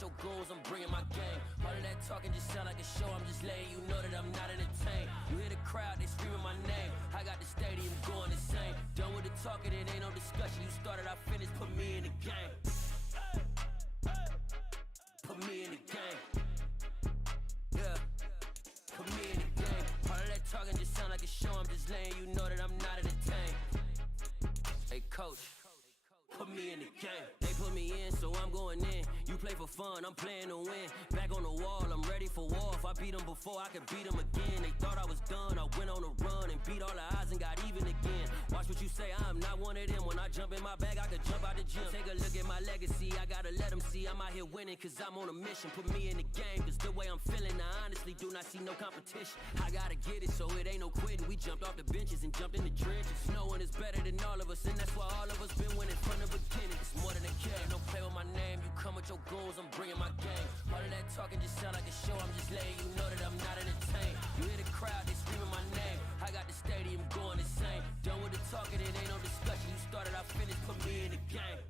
with your goons, I'm bringing my game. All of that talking just sound like a show, I'm just letting you know that I'm not entertained. You hear the crowd, they screaming my name. I got the stadium going insane. Done with the talking, it ain't no discussion. You started, I finished, put me in the game. Put me in the game. Yeah, put me in the game. All of that talking just sound like a show, I'm just letting you know that I'm not entertained. Hey coach, put me in the game. They put me in, so I'm going in. You play for fun, I'm playing to win. Back on the wall, I'm ready for war. If I beat them before, I could beat them again. They thought I was done, I went on a run and beat all the odds and got even again. Watch what you say, I'm not one of them. When I jump in my bag, I could jump out the gym. Take a look at my legacy, I gotta let them see I'm out here winning, cause I'm on a mission. Put me in the game, cause the way I'm feeling, I honestly do not see no competition. I gotta get it, so it ain't no quitting. We jumped off the benches and jumped in the trenches. No one is better than all of us, and that's why all of us been winning from the beginning. It's more than a game, don't play with my name. You come with your goons, I'm bringing my game. All of that talking just sound like a show, I'm just letting you know that I'm not entertained. You hear the crowd, they screaming my name. I got the stadium going insane. Done with the talking, it ain't no discussion. You started, I finished, put me in the game.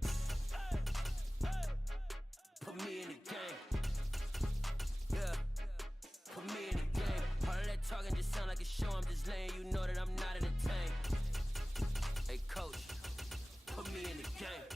Put me in the game. Yeah, put me in the game. All of that talking just sound like a show, I'm just letting you know that I'm not entertained. Hey coach, put me in the game.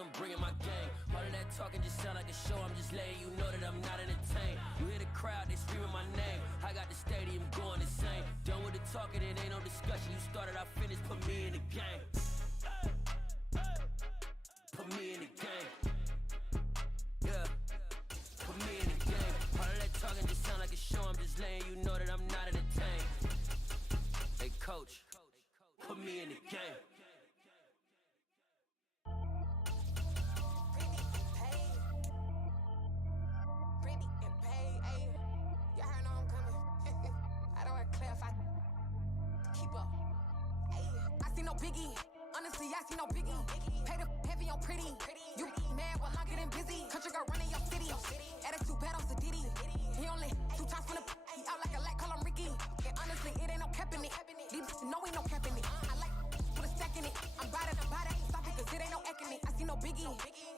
I'm bringing my game. All of that talking just sound like a show, I'm just letting you know that I'm not entertained. You hear the crowd, they screaming my name. I got the stadium going insane. Done with the talking, it ain't no discussion. You started, I finished, put me in the game. Put me in the game. Yeah, put me in the game. All of that talking just sound like a show, I'm just letting you know that I'm not entertained. Hey coach, put me in the game. Honestly, I see no biggie. Pay the heavy on pretty. You mad while I'm getting busy. Country girl running your city. Attitude bad on Diddy. He only 2 times from the he out like a light, call him Ricky. And honestly, it ain't no cap in it. These no ain't no cap in it. I like put a stack in it. I'm bad it. Stop it, cause it ain't no acting it. I see no biggie.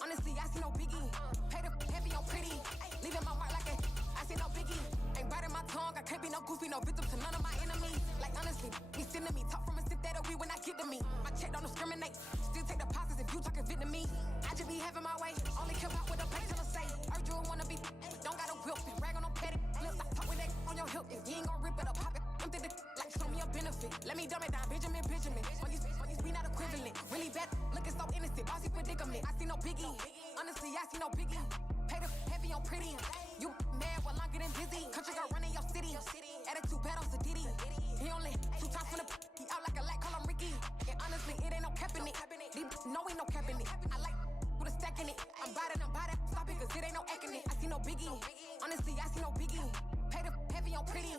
Honestly, I see no biggie. Pay the heavy on pretty. Leaving my mark like a I see no biggie. Ain't biting my tongue. I can't be no goofy, no victim to none of my enemies. Like honestly, he sending me talk from a sit that we when I get to me. My check don't discriminate. Still take deposits if you talking Vietnamese. I just be having my way. Only keep out with a bank till I say. Urge you wanna be, but don't got a whip. Rag on no petty. Lips, I talk with that on your hip. If you ain't gon' rip it up, pop it. I'm the like show me a benefit. Let me dumb it down, Benjamin. On these we not equivalent. Really bad, looking so innocent. Bossy predicament. I see no biggie. Honestly, I see no biggie. Pay the heavy on pretty. You mad while I'm getting busy. Country girl running your city. Attitude bad on Diddy. He only 2 times from the he out like a light, call him Ricky. And honestly, it ain't no cap in it. No ain't no cap in it. I like with a stack in it. I'm bad it. Stop it, cause it ain't no acting it. I see no biggie. Honestly, I see no biggie. Pay the heavy on pretty.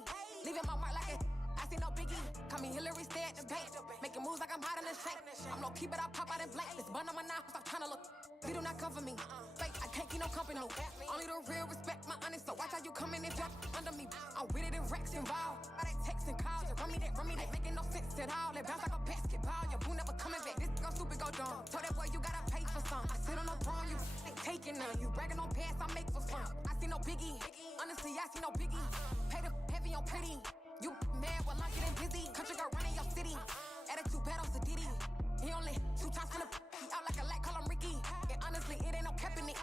Leaving my mark like a I see no biggie. Call me Hillary, stay at the bank. Making moves like I'm hot in the shank. I'm no keep it, I pop out in blank. This bun on my knife, stop trying to look. He do not come for me. Fake, I can't keep no company. Only the real respect my honest. So watch how you coming if you're under me. I'm with it in Rex involved. All that text and calls, run me that, making no sense at all. They bounce like a basketball. Your boo never coming back. This go stupid, go dumb. Told that boy you gotta pay for some. I sit on the throne, you taking none. You bragging on past, I make for fun. I see no biggie. Honestly, I see no biggie. Pay the heavy on pretty. You mad while I'm getting busy. Country girl running your city. Attitude bad on Diddy. He only 2 times from the he out like a light, call him Ricky. And honestly, it ain't no cap in it.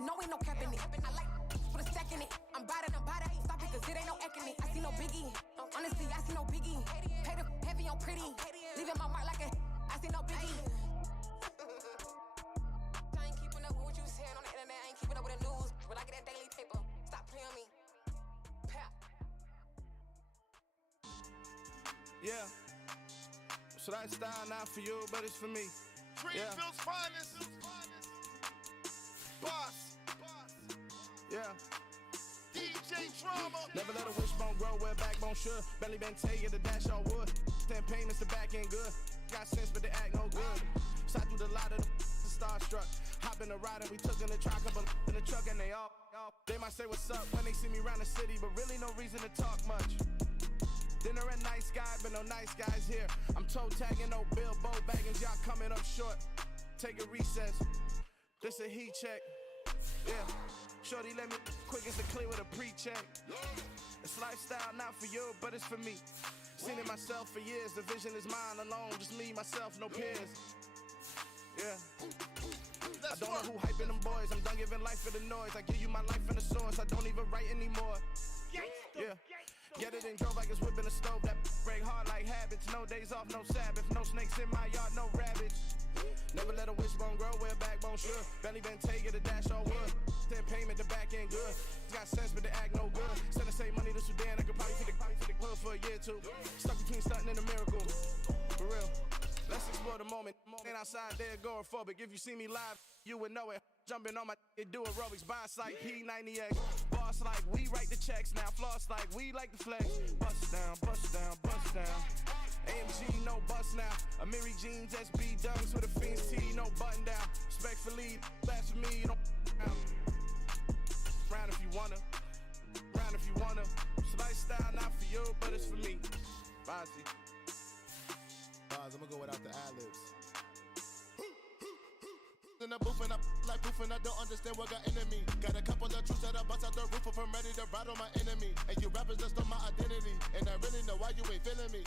No ain't no cap in it. I like put a stack in it. I'm bad it. Stop it, cause it ain't no acting it. I see no biggie. Honestly, I see no biggie. Pay the heavy on pretty. Leaving my mark like a I see no biggie. I ain't keeping up with what you saying on the internet. I ain't keeping up with the news. But I get that daily paper. Stop playing me. Yeah. So that style not for you, but it's for me. Greenfield's finest. Boss. Yeah. DJ Drama. Never let a wishbone grow where backbone should. Belly been taking the dash all wood. 10 payments, the back end good. Got sense, but they act no good. Side through the lot of the starstruck. Hop in the ride and we took in the truck, couple in the truck, and they all. They might say what's up when they see me around the city, but really no reason to talk much. Dinner at nice guy, but no nice guys here. I'm toe tagging, no Bilbo baggins, y'all coming up short. Take a recess. This a heat check. Yeah. Shorty let me quick as a clear with a pre-check. It's lifestyle, not for you, but it's for me. Seen it myself for years. The vision is mine alone, just me, myself, no peers. Yeah. I don't know who hyping them boys. I'm done giving life for the noise. I give you my life in the source. I don't even write anymore. Yeah. Get it and go like it's whipping a stove. That break hard like habits. No days off, no Sabbath. No snakes in my yard, no rabbits. Never let a wishbone grow where backbone should. Belly been taking the dash all wood. 10 payment, the back end good. Got sense, but they act no good. Send the same money to Sudan. I could probably feed the hood for a year or two. Stuck between stunting and a miracle. For real. Let's explore the moment. Ain't outside there agoraphobic. If you see me live, you would know it. Jumping on my do aerobics. Boss like P90X. Boss like we write the checks now. Floss like we like the flex. Bust down, bust down, bust down. AMG, no bust now. Amiri jeans, SB dunks with a Fiends T, no button down. Respectfully, that's for me, you don't round. Round if you wanna. Round if you wanna. It's lifestyle, not for you, but it's for me. Bozzy. I'm gonna go without the ad-libs. In the booth and I like proof and I don't understand what got into me. Got a couple of truths that I bust out the roof if I'm ready to ride on my enemy. And you rappers just on my identity. And I really know why you ain't feeling me.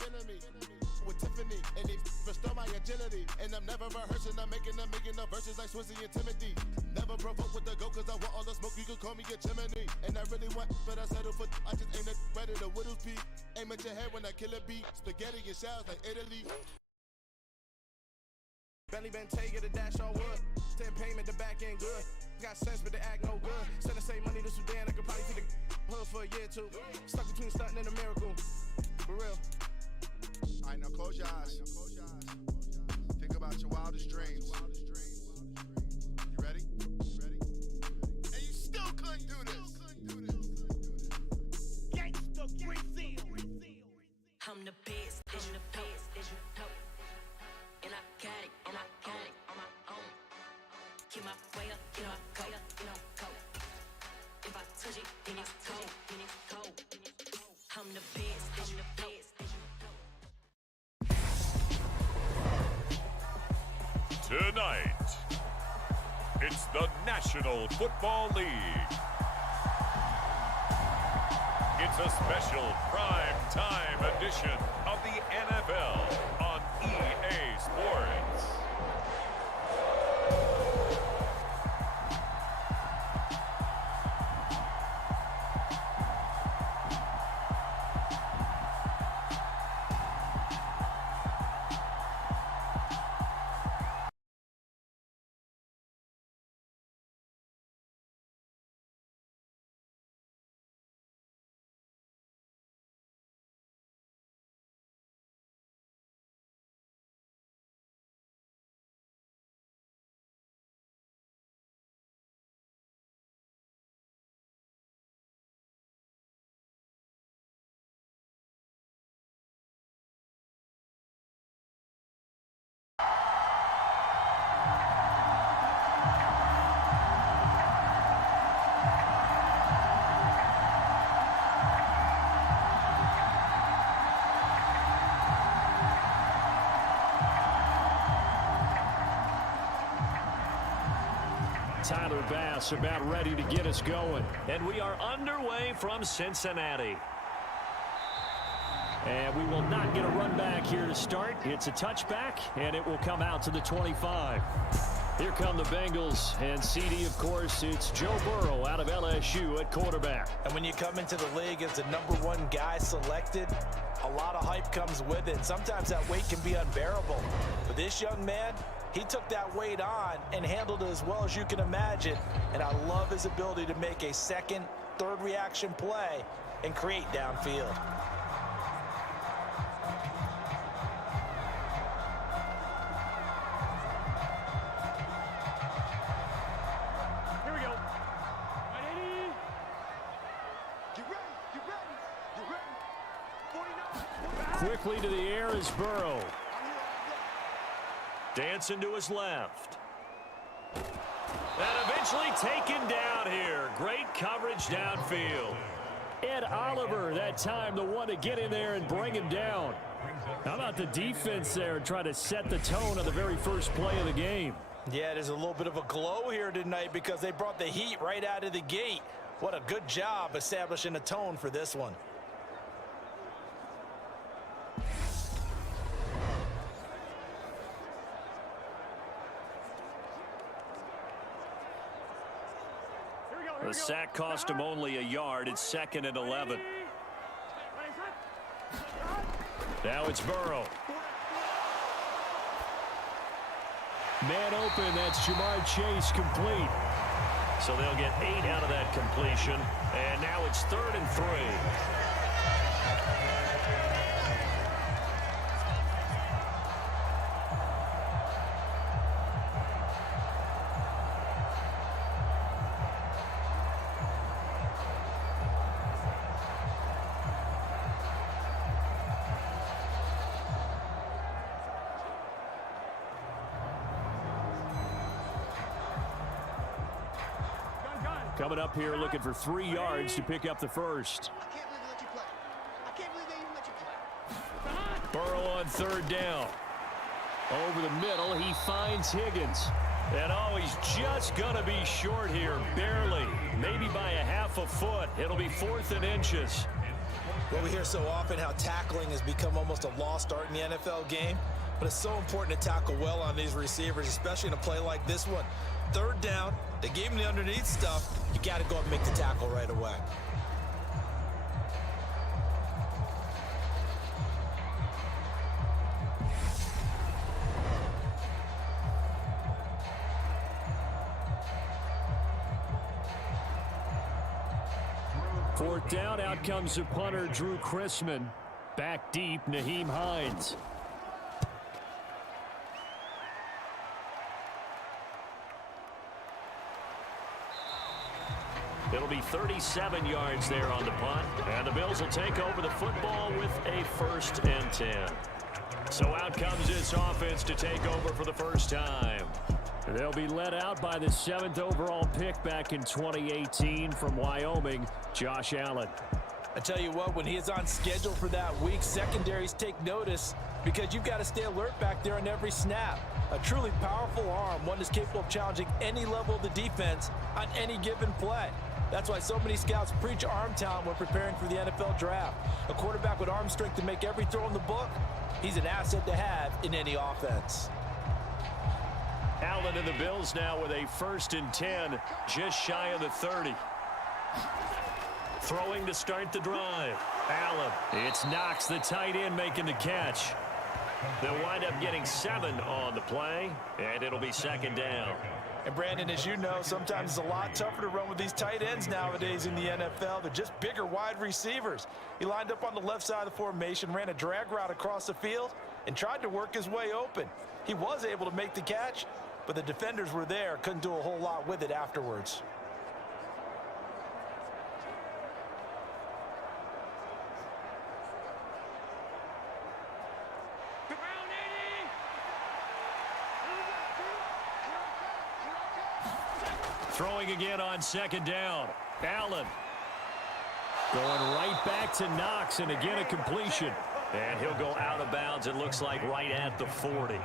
With Tiffany and they restore my agility. And I'm never rehearsing, I'm making no verses like Swizzy and Timothy. Never provoke with the go cause I want all the smoke, you can call me a chimney. And I really want, but I settle for, I just ain't ready to whittles peak. Aim at your head when I kill a beat. Spaghetti and shells like Italy. Belly been taking the dash all wood. 10 payment, the back end good. Got sense, but they act no good. Send the same money to Sudan, I could probably feed the hood for a year or two. Stuck between stunting and a miracle. For real. Alright, now close your eyes. Think about your wildest dreams. You ready? And you still couldn't do this. Gangsta Brazil. I'm the best, I'm the best, and I got it, and I got it on my own. Get my way up, get my way up, get my coat. If I touch it, then it's cold, then it's cold. I'm the best, I'm the best. Tonight, it's the National Football League. It's a special prime time edition of the NFL on EA Sports. Tyler Bass about ready to get us going. And we are underway from Cincinnati. And we will not get a run back here to start. It's a touchback, and it will come out to the 25. Here come the Bengals, and CD, of course, it's Joe Burrow out of LSU at quarterback. And when you come into the league as the #1 guy selected, a lot of hype comes with it. Sometimes that weight can be unbearable. But this young man, he took that weight on and handled it as well as you can imagine. And I love his ability to make a second, third reaction play and create downfield. Here quickly to the air is Burrow. Dancing to his left. And eventually taken down here. Great coverage downfield. Ed Oliver that time, the one to get in there and bring him down. How about the defense there trying to set the tone on the very first play of the game? Yeah, there's a little bit of a glow here tonight because they brought the heat right out of the gate. What a good job establishing a tone for this one. The sack cost him only a yard. It's 2nd and 11. Now it's Burrow. Man open, that's Jamar Chase complete. So they'll get 8 out of that completion. And now it's 3rd and 3. Coming up here looking for 3 yards to pick up the first. Burrow on 3rd down. Over the middle, he finds Higgins. And oh, he's just going to be short here, barely. Maybe by a half a foot. It'll be 4th and inches. Well, we hear so often how tackling has become almost a lost art in the NFL game. But it's so important to tackle well on these receivers, especially in a play like this one. 3rd down, they gave him the underneath stuff. You got to go up and make the tackle right away. Fourth down, out comes the punter, Drew Chrisman. Back deep, Naheem Hines. It'll be 37 yards there on the punt. And the Bills will take over the football with a 1st and 10. So out comes this offense to take over for the first time. They'll be led out by the 7th overall pick back in 2018 from Wyoming, Josh Allen. I tell you what, when he is on schedule for that week, secondaries take notice because you've got to stay alert back there on every snap. A truly powerful arm, one that's capable of challenging any level of the defense on any given play. That's why so many scouts preach arm talent when preparing for the NFL draft. A quarterback with arm strength to make every throw in the book, he's an asset to have in any offense. Allen and the Bills now with a 1st and 10, just shy of the 30. Throwing to start the drive. Allen. It's Knox, the tight end, making the catch. They'll wind up getting 7 on the play, and it'll be 2nd down. And Brandon, as you know, sometimes it's a lot tougher to run with these tight ends nowadays in the NFL. They're just bigger wide receivers. He lined up on the left side of the formation, ran a drag route across the field, and tried to work his way open. He was able to make the catch, but the defenders were there, couldn't do a whole lot with it afterwards. Throwing again on 2nd down. Allen going right back to Knox, and again a completion. And he'll go out of bounds, it looks like, right at the 40.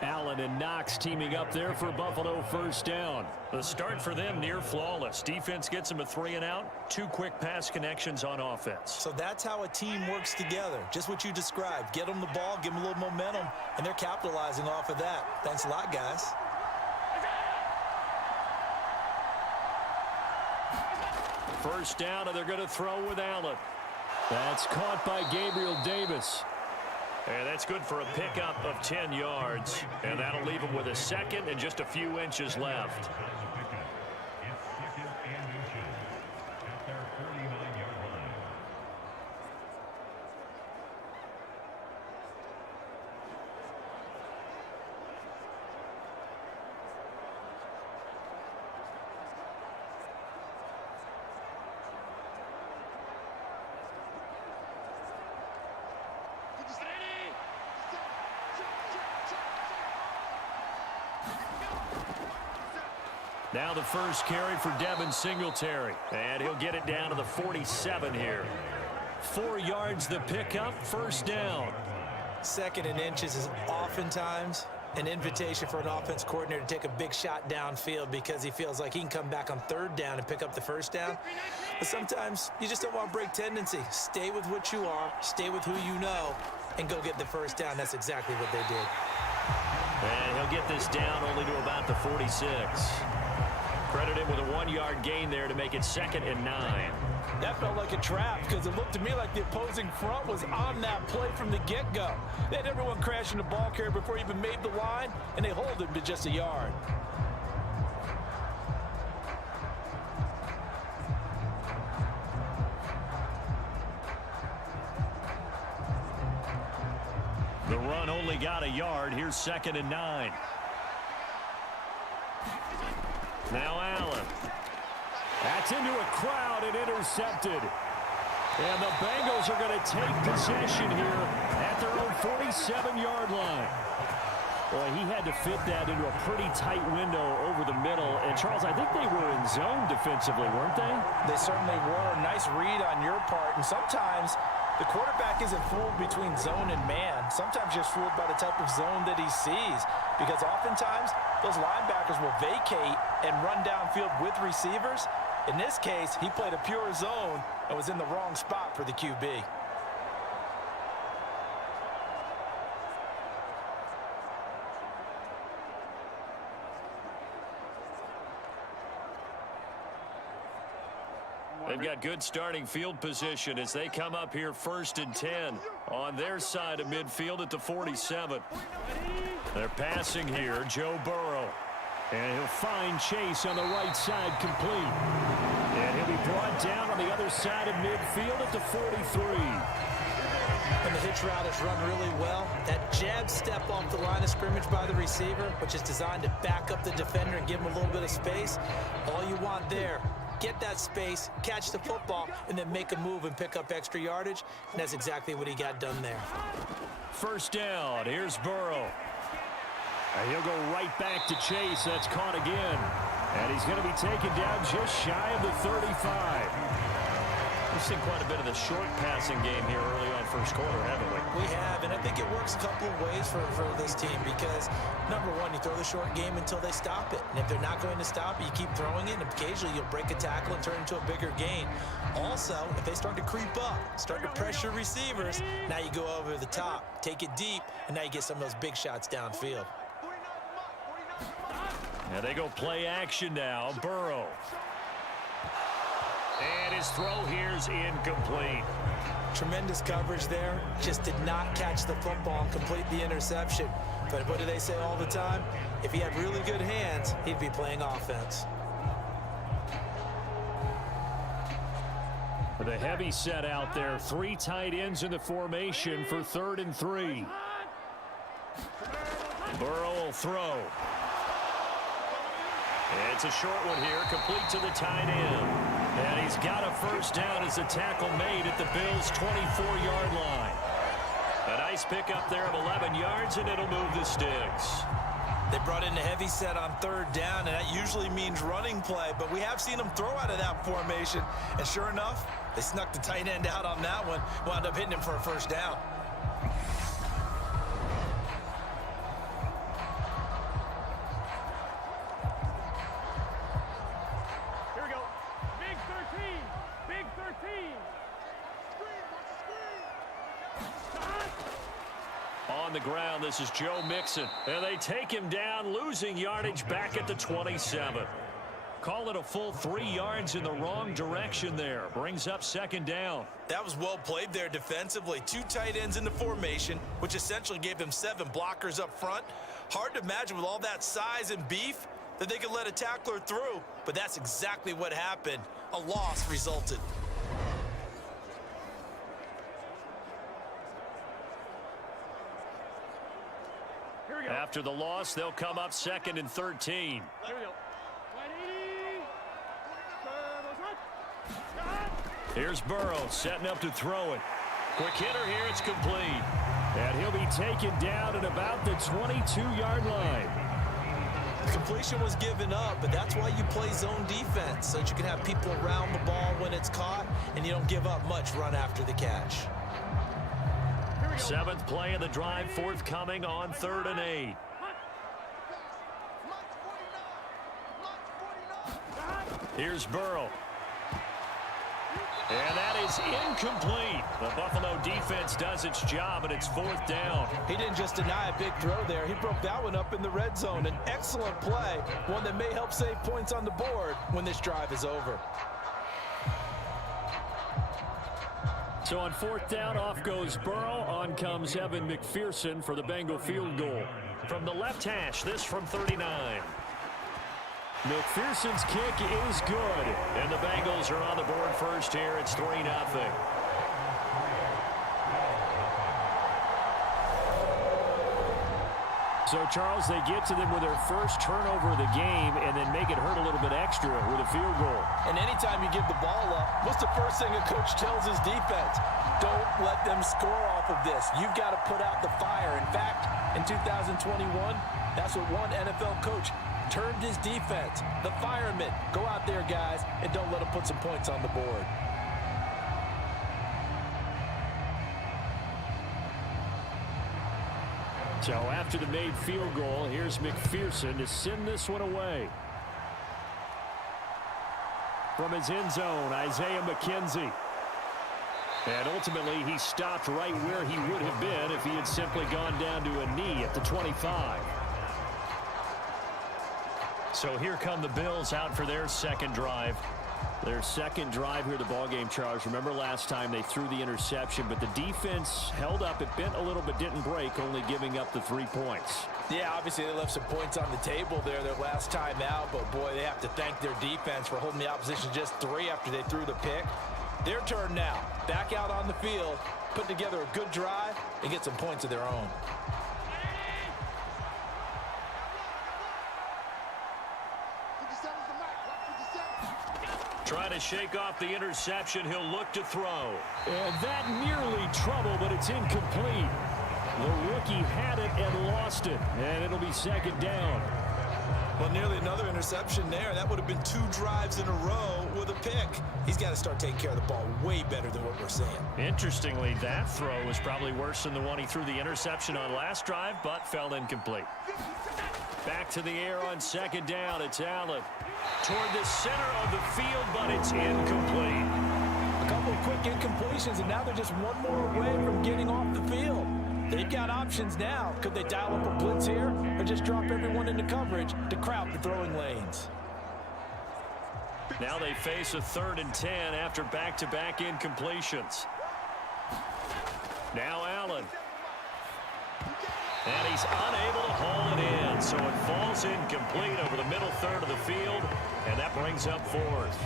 Allen and Knox teaming up there for Buffalo 1st down. The start for them near flawless. Defense gets them a 3 and out. 2 quick pass connections on offense. So that's how a team works together. Just what you described. Get them the ball, give them a little momentum, and they're capitalizing off of that. Thanks a lot, guys. First down, and they're going to throw with Allen. That's caught by Gabriel Davis. And that's good for a pickup of 10 yards. And that'll leave him with a 2nd and just a few inches left. Now the first carry for Devin Singletary. And he'll get it down to the 47 here. 4 yards the pickup, first down. 2nd and inches is oftentimes an invitation for an offense coordinator to take a big shot downfield because he feels like he can come back on 3rd down and pick up the first down. But sometimes you just don't want to break tendency. Stay with what you are, stay with who you know, and go get the first down. That's exactly what they did. And he'll get this down only to about the 46. Credit him with a 1-yard gain there to make it 2nd and 9. That felt like a trap because it looked to me like the opposing front was on that play from the get-go. They had everyone crashing the ball carrier before he even made the line, and they hold him to just a yard. The run only got a yard. Here's 2nd and 9. Now Allen. That's into a crowd and intercepted. And the Bengals are going to take possession here at their own 47-yard line. Boy, he had to fit that into a pretty tight window over the middle. And, Charles, I think they were in zone defensively, weren't they? They certainly were. Nice read on your part. And sometimes the quarterback isn't fooled between zone and man. Sometimes just fooled by the type of zone that he sees. Because oftentimes, those linebackers will vacate and run downfield with receivers. In this case, he played a pure zone and was in the wrong spot for the QB. They've got good starting field position as they come up here 1st and 10 on their side of midfield at the 47. They're passing here, Joe Burrow. And he'll find Chase on the right side complete. And he'll be brought down on the other side of midfield at the 43. And the hitch route is run really well. That jab step off the line of scrimmage by the receiver, which is designed to back up the defender and give him a little bit of space. All you want there, get that space, catch the football, and then make a move and pick up extra yardage. And that's exactly what he got done there. First down, here's Burrow. And he'll go right back to Chase. That's caught again. And he's going to be taken down just shy of the 35. We've seen quite a bit of the short passing game here early on first quarter, haven't we? We have, and I think it works a couple of ways for this team because, number one, you throw the short game until they stop it. And if they're not going to stop it, you keep throwing it, and occasionally you'll break a tackle and turn it into a bigger gain. Also, if they start to creep up, start to pressure receivers, now you go over the top, take it deep, and now you get some of those big shots downfield. And they go play action now. Burrow. And his throw here's incomplete. Tremendous coverage there. Just did not catch the football and complete the interception. But what do they say all the time? If he had really good hands, he'd be playing offense. With a heavy set out there, 3 tight ends in the formation for 3rd and 3. Burrow will throw. It's a short one here, complete to the tight end. And he's got a first down as the tackle made at the Bills' 24-yard line. A nice pickup there of 11 yards, and it'll move the sticks. They brought in a heavy set on 3rd down, and that usually means running play, but we have seen them throw out of that formation. And sure enough, they snuck the tight end out on that one, wound up hitting him for a first down. On the ground, this is Joe Mixon. And they take him down, losing yardage back at the 27. Call it a full 3 yards in the wrong direction there. Brings up 2nd down. That was well played there defensively. 2 tight ends in the formation, which essentially gave them 7 blockers up front. Hard to imagine with all that size and beef that they could let a tackler through. But that's exactly what happened. A loss resulted. After the loss, they'll come up 2nd and 13. Here we go. Here's Burrow setting up to throw it. Quick hitter here, it's complete. And he'll be taken down at about the 22-yard line. The completion was given up, but that's why you play zone defense, so that you can have people around the ball when it's caught, and you don't give up much run after the catch. 7th play of the drive forthcoming on 3rd and 8. Here's Burrow. And that is incomplete. The Buffalo defense does its job, and it's 4th down. He didn't just deny a big throw there. He broke that one up in the red zone. An excellent play, one that may help save points on the board when this drive is over. So on 4th down, off goes Burrow. On comes Evan McPherson for the Bengal field goal. From the left hash, this from 39. McPherson's kick is good, and the Bengals are on the board first here. It's 3-0. So, Charles, they get to them with their first turnover of the game and then make it hurt a little bit extra with a field goal. And anytime you give the ball up, what's the first thing a coach tells his defense? Don't let them score off of this. You've got to put out the fire. In fact, in 2021, that's what one NFL coach termed his defense. The firemen. Go out there, guys, and don't let them put some points on the board. So after the made field goal, here's McPherson to send this one away. From his end zone, Isaiah McKenzie. And ultimately, he stopped right where he would have been if he had simply gone down to a knee at the 25. So here come the Bills out for their second drive. Their second drive here, the ballgame, Charles. Remember last time they threw the interception, but the defense held up. It bent a little but didn't break, only giving up the 3 points. Yeah, obviously they left some points on the table there their last time out, but boy, they have to thank their defense for holding the opposition just 3 after they threw the pick. Their turn now. Back out on the field, put together a good drive, and get some points of their own. Trying to shake off the interception. He'll look to throw. And that nearly trouble, but it's incomplete. The rookie had it and lost it, and it'll be second down. Well, nearly another interception there. That would have been 2 drives in a row with a pick. He's got to start taking care of the ball way better than what we're seeing. Interestingly, that throw was probably worse than the one he threw the interception on last drive, but fell incomplete. Back to the air on second down. It's Allen. Toward the center of the field, but it's incomplete. A couple of quick incompletions, and now they're just one more away from getting off the field. They've got options now. Could they dial up a blitz here or just drop everyone into coverage to crowd the throwing lanes? Now they face a 3rd and 10 after back-to-back incompletions. Now Allen. And he's unable to haul it in, so it falls incomplete over the middle third of the field, and that brings up 4th.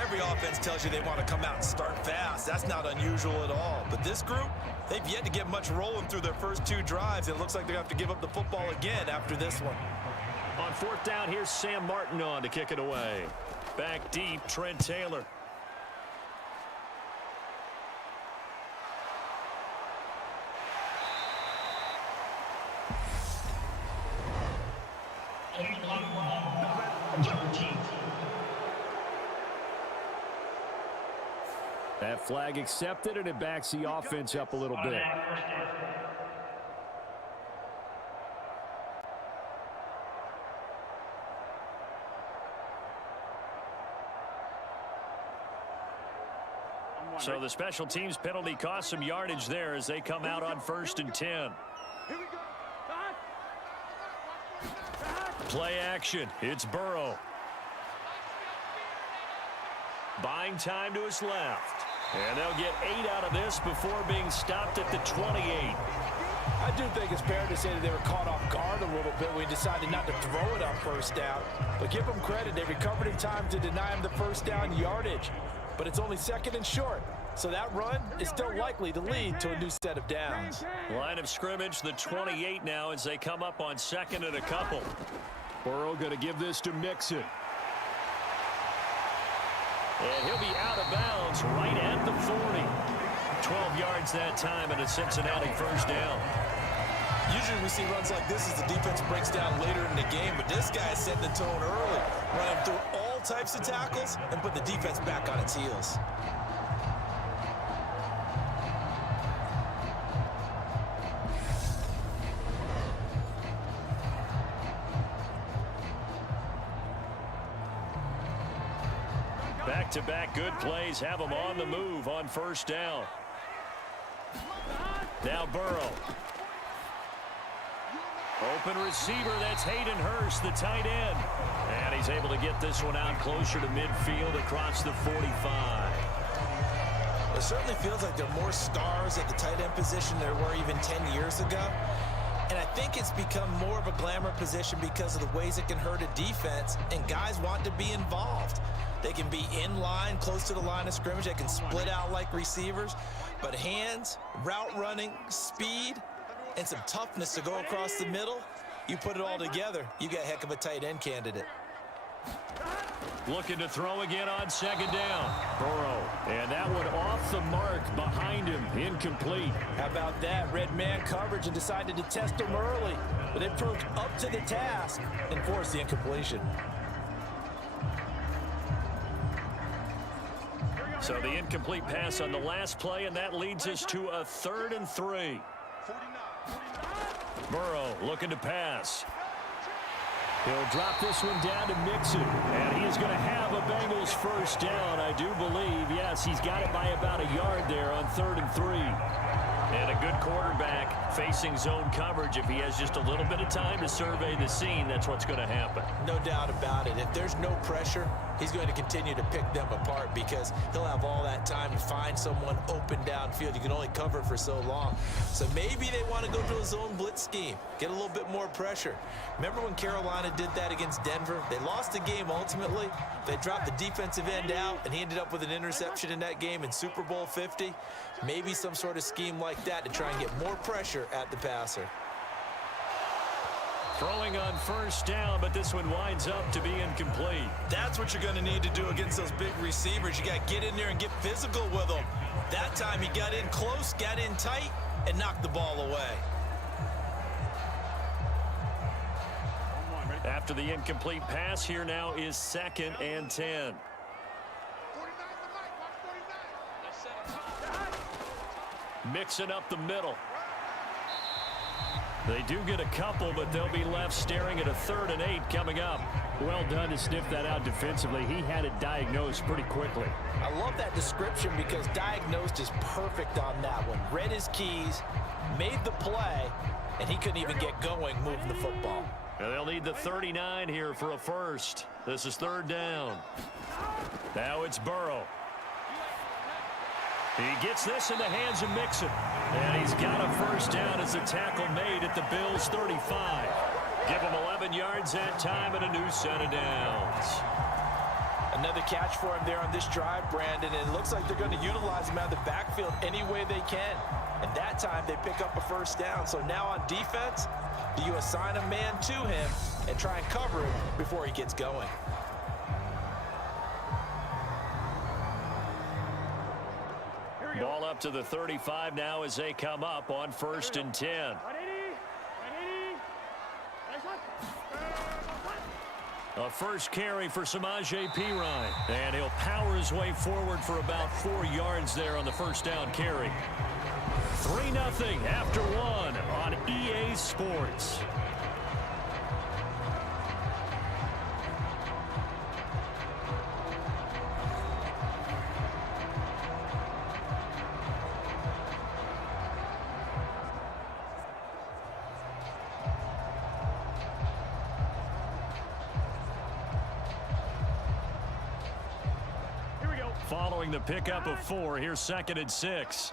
Every offense tells you they want to come out and start fast. That's not unusual at all. But this group, they've yet to get much rolling through their first 2 drives. It looks like they're going to have to give up the football again after this one. On 4th down, here's Sam Martin on to kick it away. Back deep, Trent Taylor. That flag accepted, and it backs the offense up a little bit. So the special teams penalty cost some yardage there as they come out on 1st and 10. Play action. It's Burrow. Buying time to his left. And they'll get 8 out of this before being stopped at the 28. I do think it's fair to say that they were caught off guard a little bit when we decided not to throw it on 1st down. But give them credit. They recovered in time to deny him the 1st down yardage. But it's only 2nd and short. So that run is still likely to lead to a new set of downs. Line of scrimmage, the 28 now as they come up on 2nd and a couple. Burrow going to give this to Mixon. And he'll be out of bounds right at the 40. 12 yards that time and a Cincinnati 1st down. Usually we see runs like this as the defense breaks down later in the game, but this guy is setting the tone early, running through all types of tackles and put the defense back on its heels. Back-to-back good plays have them on the move on first down. Now Burrow. Open receiver, that's Hayden Hurst, the tight end. And he's able to get this one out closer to midfield across the 45. It certainly feels like there are more stars at the tight end position than there were even 10 years ago. And I think it's become more of a glamour position because of the ways it can hurt a defense, and guys want to be involved. They can be in line, close to the line of scrimmage. They can split out like receivers. But hands, route running, speed, and some toughness to go across the middle, you put it all together, you got a heck of a tight end candidate. Looking to throw again on second down. Burrow, and that one off the mark behind him, incomplete. How about that? Red man coverage and decided to test him early, but it proved up to the task and forced the incompletion. So the incomplete pass on the last play, and that leads us to a 3rd and 3. Burrow looking to pass. He'll drop this one down to Mixon, and he is going to have a Bengals first down, I do believe. Yes, he's got it by about a yard there on 3rd and 3. And a good quarterback facing zone coverage. If he has just a little bit of time to survey the scene, that's what's going to happen. No doubt about it. If there's no pressure, he's going to continue to pick them apart because he'll have all that time to find someone open downfield. You can only cover for so long. So maybe they want to go to a zone blitz scheme, get a little bit more pressure. Remember when Carolina did that against Denver? They lost the game ultimately. They dropped the defensive end out, and he ended up with an interception in that game in Super Bowl 50. Maybe some sort of scheme like that to try and get more pressure at the passer. Throwing on first down, but this one winds up to be incomplete. That's what you're going to need to do against those big receivers. You got to get in there and get physical with them. That time he got in close, got in tight, and knocked the ball away. After the incomplete pass, here now is 2nd and 10. Mixing up the middle. They do get a couple, but they'll be left staring at a 3rd and 8 coming up. Well done to sniff that out defensively. He had it diagnosed pretty quickly. I love that description because diagnosed is perfect on that one. Read his keys, made the play, and he couldn't even get going moving the football. And they'll need the 39 here for a first. This is 3rd down. Now it's Burrow. He gets this in the hands of Mixon. And he's got a first down as a tackle made at the Bills' 35. Give him 11 yards that time and a new set of downs. Another catch for him there on this drive, Brandon, and it looks like they're going to utilize him out of the backfield any way they can. And that time they pick up a first down. So now on defense, do you assign a man to him and try and cover him before he gets going? Ball up to the 35 now as they come up on 1st and 10. A first carry for Samaje Perine. And he'll power his way forward for about 4 yards there on the first down carry. 3-0 after 1 on EA Sports. Following the pickup of 4, here's 2nd and 6.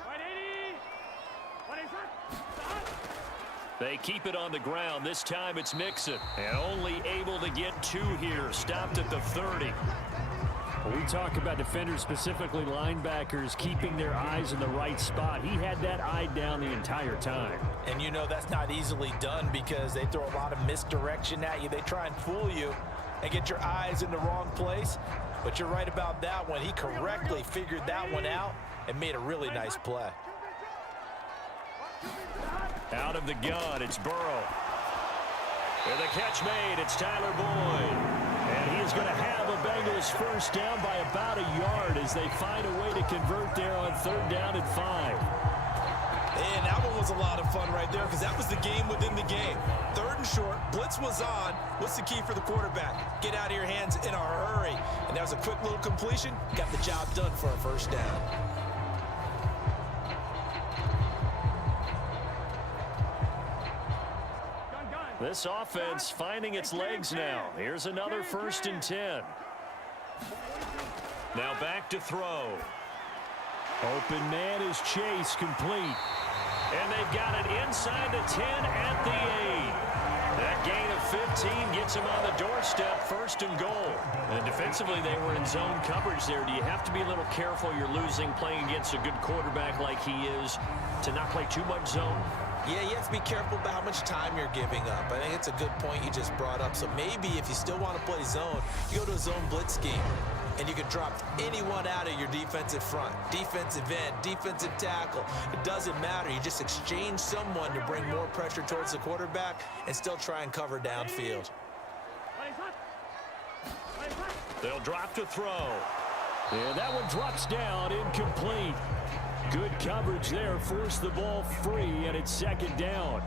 They keep it on the ground. This time it's Mixon. And only able to get 2 here. Stopped at the 30. We talk about defenders, specifically linebackers, keeping their eyes in the right spot. He had that eye down the entire time. And you know that's not easily done because they throw a lot of misdirection at you. They try and fool you and get your eyes in the wrong place. But you're right about that one. He correctly figured that one out and made a really nice play. Out of the gun, it's Burrow. With a catch made, it's Tyler Boyd. And he is going to have a Bengals first down by about a yard as they find a way to convert there on 3rd down and 5. And that one was a lot of fun right there because that was the game within the game. 3rd and short, blitz was on. What's the key for the quarterback? Get out of your hands in a hurry. And that was a quick little completion. Got the job done for a first down. This offense finding its legs now. Here's another 1st and 10. Now back to throw. Open man is Chase, complete. And they've got it inside the 10 at the 8. That gain of 15 gets them on the doorstep, 1st and goal. And defensively, they were in zone coverage there. Do you have to be a little careful? You're losing, playing against a good quarterback like he is, to not play too much zone? Yeah, you have to be careful about how much time you're giving up. I think it's a good point you just brought up. So maybe if you still want to play zone, you go to a zone blitz scheme. And you can drop anyone out of your defensive front. Defensive end, defensive tackle. It doesn't matter. You just exchange someone to bring more pressure towards the quarterback and still try and cover downfield. They'll drop to throw. And that one drops down, incomplete. Good coverage there, forced the ball free, and it's 2nd down.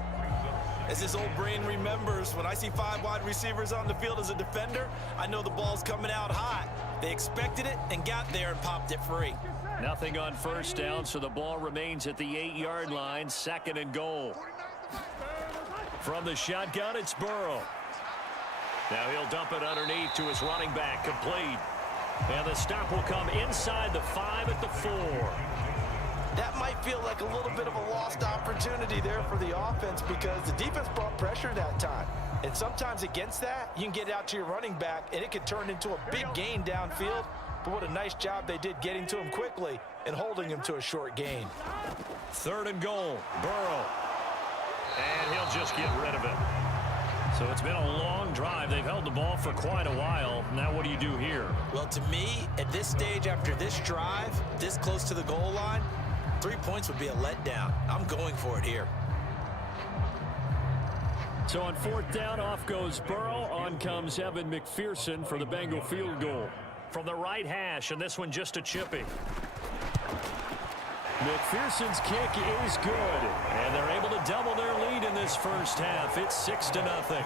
As this old brain remembers, when I see 5 wide receivers on the field as a defender, I know the ball's coming out hot. They expected it and got there and popped it free. Nothing on 1st down, so the ball remains at the 8-yard line, 2nd and goal. From the shotgun, it's Burrow. Now he'll dump it underneath to his running back, complete. And the stop will come inside the 5 at the 4. That might feel like a little bit of a lost opportunity there for the offense because the defense brought pressure that time. And sometimes against that, you can get out to your running back, and it could turn into a big gain downfield. But what a nice job they did getting to him quickly and holding him to a short gain. 3rd and goal, Burrow. And he'll just get rid of it. So it's been a long drive. They've held the ball for quite a while. Now what do you do here? Well, to me, at this stage after this drive, this close to the goal line, 3 points would be a letdown. I'm going for it here. So on 4th down, off goes Burrow. On comes Evan McPherson for the Bengal field goal. From the right hash, and this one just a chipping. McPherson's kick is good, and they're able to double their lead in this first half. It's 6-0.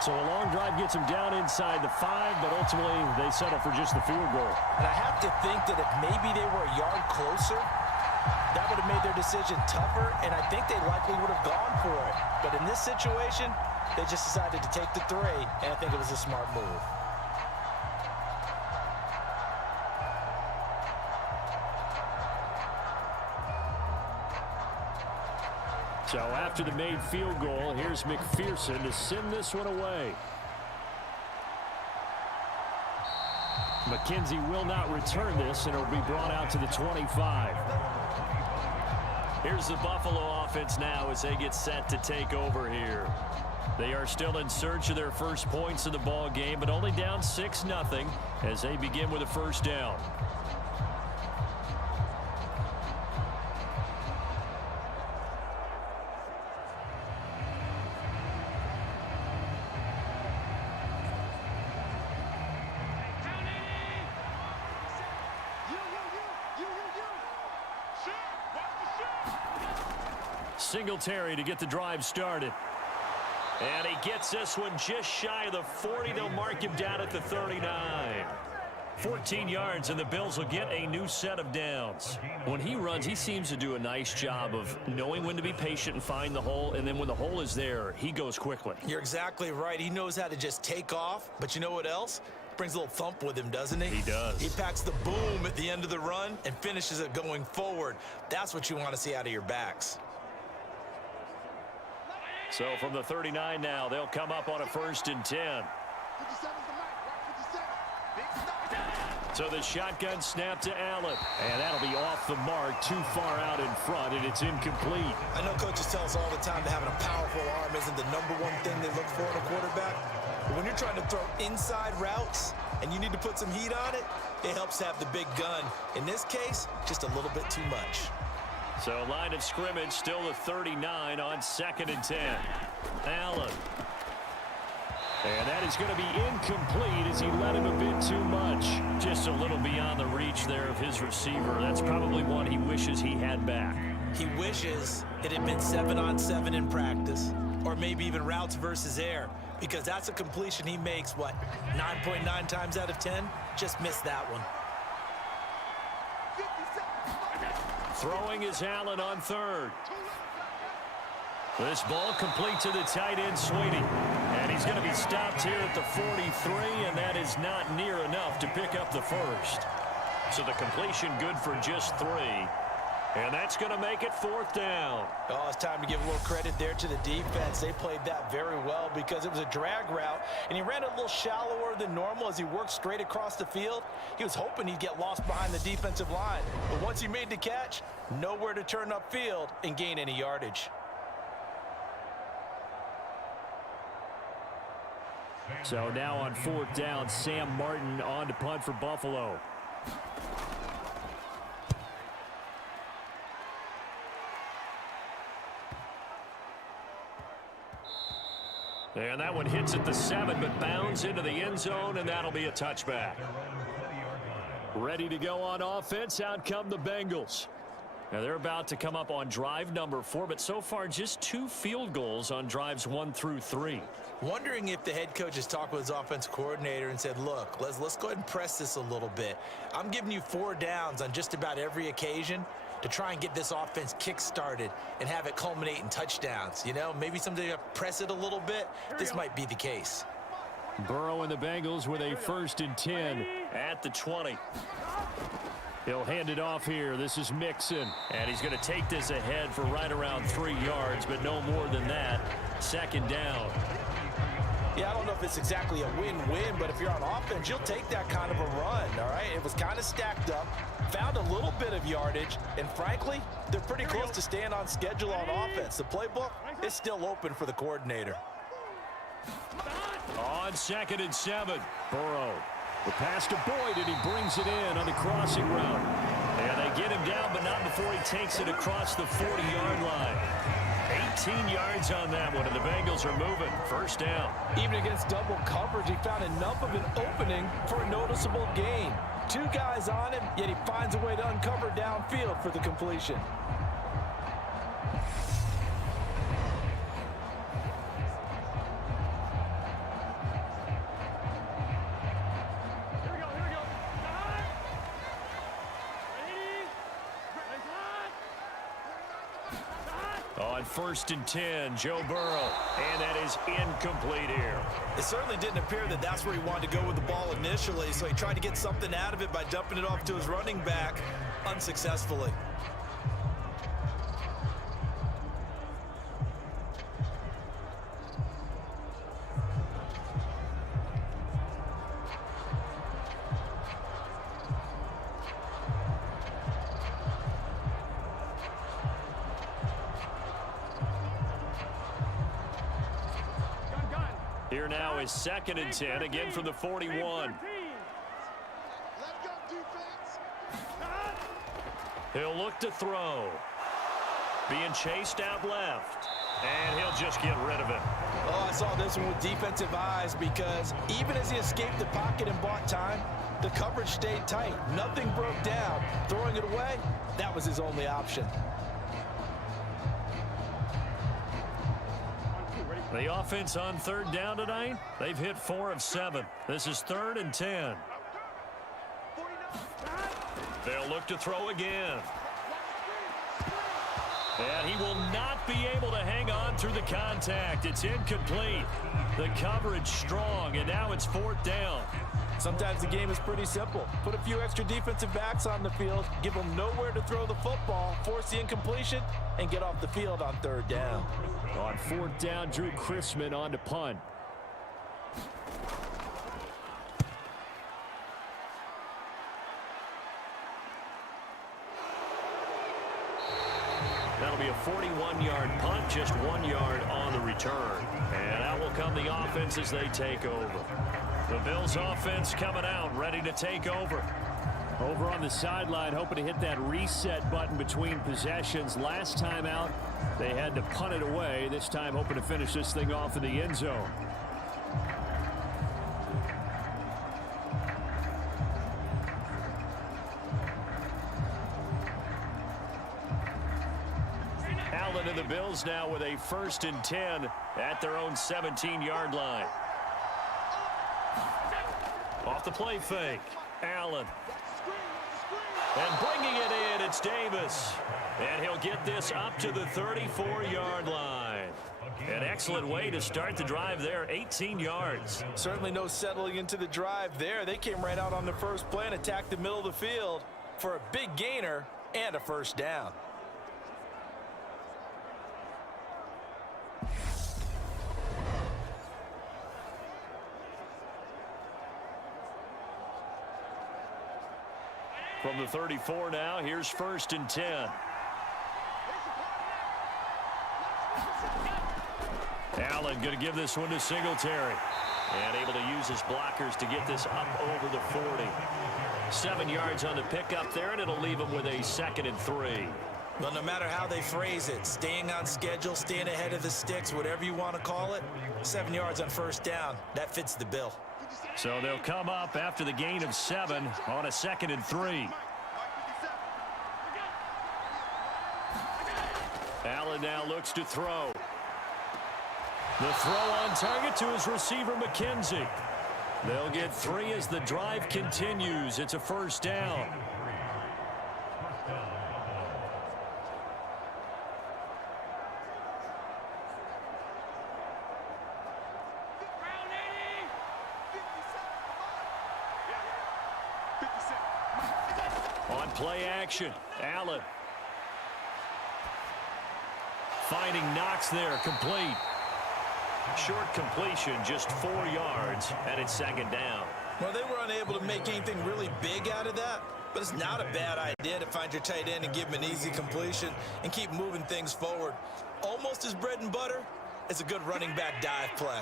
So a long drive gets them down inside the 5, but ultimately they settle for just the field goal. And I have to think that if maybe they were a yard closer, that would have made their decision tougher, and I think they likely would have gone for it. But in this situation, they just decided to take the 3, and I think it was a smart move. So after the made field goal, here's McPherson to send this one away. McKenzie will not return this, and it'll be brought out to the 25. Here's the Buffalo offense now as they get set to take over here. They are still in search of their first points in the ball game, but only down 6-0 as they begin with a first down. Singletary to get the drive started. And he gets this one just shy of the 40. They'll mark him down at the 39. 14 yards, and the Bills will get a new set of downs. When he runs, he seems to do a nice job of knowing when to be patient and find the hole, and then when the hole is there, he goes quickly. You're exactly right. He knows how to just take off, but you know what else? Brings a little thump with him, doesn't he? He does. He packs the boom at the end of the run and finishes it going forward. That's what you want to see out of your backs. So from the 39 now, they'll come up on a 1st and 10. So the shotgun snap to Allen. And that'll be off the mark, too far out in front, and it's incomplete. I know coaches tell us all the time that having a powerful arm isn't the #1 thing they look for in a quarterback. But when you're trying to throw inside routes and you need to put some heat on it, it helps have the big gun. In this case, just a little bit too much. So line of scrimmage still the 39 on 2nd and 10. Allen. And that is going to be incomplete as he let him a bit too much. Just a little beyond the reach there of his receiver. That's probably one he wishes he had back. He wishes it had been 7-on-7 in practice, or maybe even routes versus air, because that's a completion he makes, 9.9 times out of 10? Just missed that one. Throwing is Allen on 3rd. This ball complete to the tight end, Sweeney. And he's going to be stopped here at the 43, and that is not near enough to pick up the first. So the completion good for just 3. And that's going to make it 4th down. Oh, it's time to give a little credit there to the defense. They played that very well because it was a drag route, and he ran it a little shallower than normal as he worked straight across the field. He was hoping he'd get lost behind the defensive line. But once he made the catch, nowhere to turn upfield and gain any yardage. So now on 4th down, Sam Martin on to punt for Buffalo. And that one hits at the 7, but bounds into the end zone, and that'll be a touchback. Ready to go on offense, out come the Bengals. Now they're about to come up on drive number 4, but so far just 2 field goals on drives 1 through 3. Wondering if the head coach has talked with his offensive coordinator and said, look, let's go ahead and press this a little bit. I'm giving you 4 downs on just about every occasion to try and get this offense kick-started and have it culminate in touchdowns. You know, maybe someday you press it a little bit. This might be the case. Burrow and the Bengals with a 1st and 10 at the 20. He'll hand it off here. This is Mixon. And he's going to take this ahead for right around 3 yards, but no more than that. 2nd down. Yeah, I don't know if it's exactly a win-win, but if you're on offense, you'll take that kind of a run, all right? It was kind of stacked up, found a little bit of yardage, and frankly, they're pretty close to staying on schedule on offense. The playbook is still open for the coordinator. On 2nd and 7, Burrow. The pass to Boyd, and he brings it in on the crossing route. And they get him down, but not before he takes it across the 40-yard line. 18 yards on that one, and the Bengals are moving. 1st down. Even against double coverage, he found enough of an opening for a noticeable gain. 2 guys on him, yet he finds a way to uncover downfield for the completion. On 1st and 10, Joe Burrow, and that is incomplete here. It certainly didn't appear that that's where he wanted to go with the ball initially, so he tried to get something out of it by dumping it off to his running back unsuccessfully. Here now is 2nd and 10, again from the 41. He'll look to throw. Being chased out left. And he'll just get rid of it. Oh, I saw this one with defensive eyes because even as he escaped the pocket and bought time, the coverage stayed tight. Nothing broke down. Throwing it away, that was his only option. The offense on 3rd down tonight, they've hit 4 of 7. This is 3rd and 10. They'll look to throw again. And he will not be able to hang on through the contact. It's incomplete. The coverage strong, and now it's 4th down. Sometimes the game is pretty simple. Put a few extra defensive backs on the field, give them nowhere to throw the football, force the incompletion, and get off the field on 3rd down. On 4th down, Drew Chrisman on to punt. That'll It'll be a 41-yard punt, just 1 yard on the return. And out will come the offense as they take over. The Bills offense coming out, ready to take over. Over on the sideline, hoping to hit that reset button between possessions. Last time out, they had to punt it away. This time, hoping to finish this thing off in the end zone. Allen and the Bills now with a 1st and 10 at their own 17-yard line. Off the play fake, Allen. And bringing it in, it's Davis. And he'll get this up to the 34-yard line. An excellent way to start the drive there, 18 yards. Certainly no settling into the drive there. They came right out on the first play and attacked the middle of the field for a big gainer and a 1st down. From the 34 now, here's 1st and 10. Allen going to give this one to Singletary. And able to use his blockers to get this up over the 40. 7 yards on the pickup there, and it'll leave him with a 2nd and 3. Well, no matter how they phrase it, staying on schedule, staying ahead of the sticks, whatever you want to call it, 7 yards on 1st down, that fits the bill. So they'll come up after the gain of 7 on a 2nd and 3. Allen now looks to throw. The throw on target to his receiver, McKenzie. They'll get 3 as the drive continues. It's a 1st down. On play action, Allen. Finding Knox there, complete. Short completion, just 4 yards, and it's 2nd down. Well, they were unable to make anything really big out of that, but it's not a bad idea to find your tight end and give him an easy completion and keep moving things forward. Almost as bread and butter as a good running back dive play.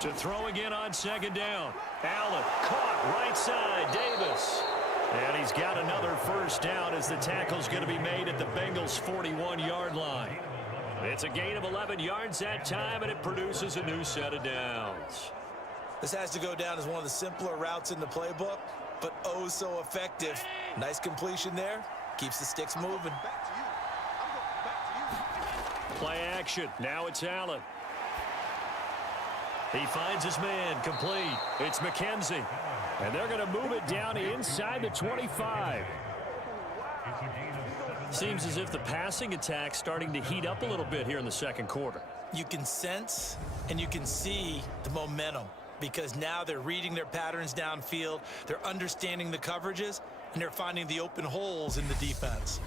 To throw again on 2nd down. Allen caught right side, Davis. And he's got another 1st down as the tackle's going to be made at the Bengals' 41-yard line. It's a gain of 11 yards that time, and it produces a new set of downs. This has to go down as one of the simpler routes in the playbook, but oh so effective. Nice completion there. Keeps the sticks moving. Play action. Now it's Allen. He finds his man, complete. It's McKenzie. And they're going to move it down inside the 25. Seems as if the passing attack's starting to heat up a little bit here in the 2nd quarter. You can sense and you can see the momentum because now they're reading their patterns downfield, they're understanding the coverages, and they're finding the open holes in the defense.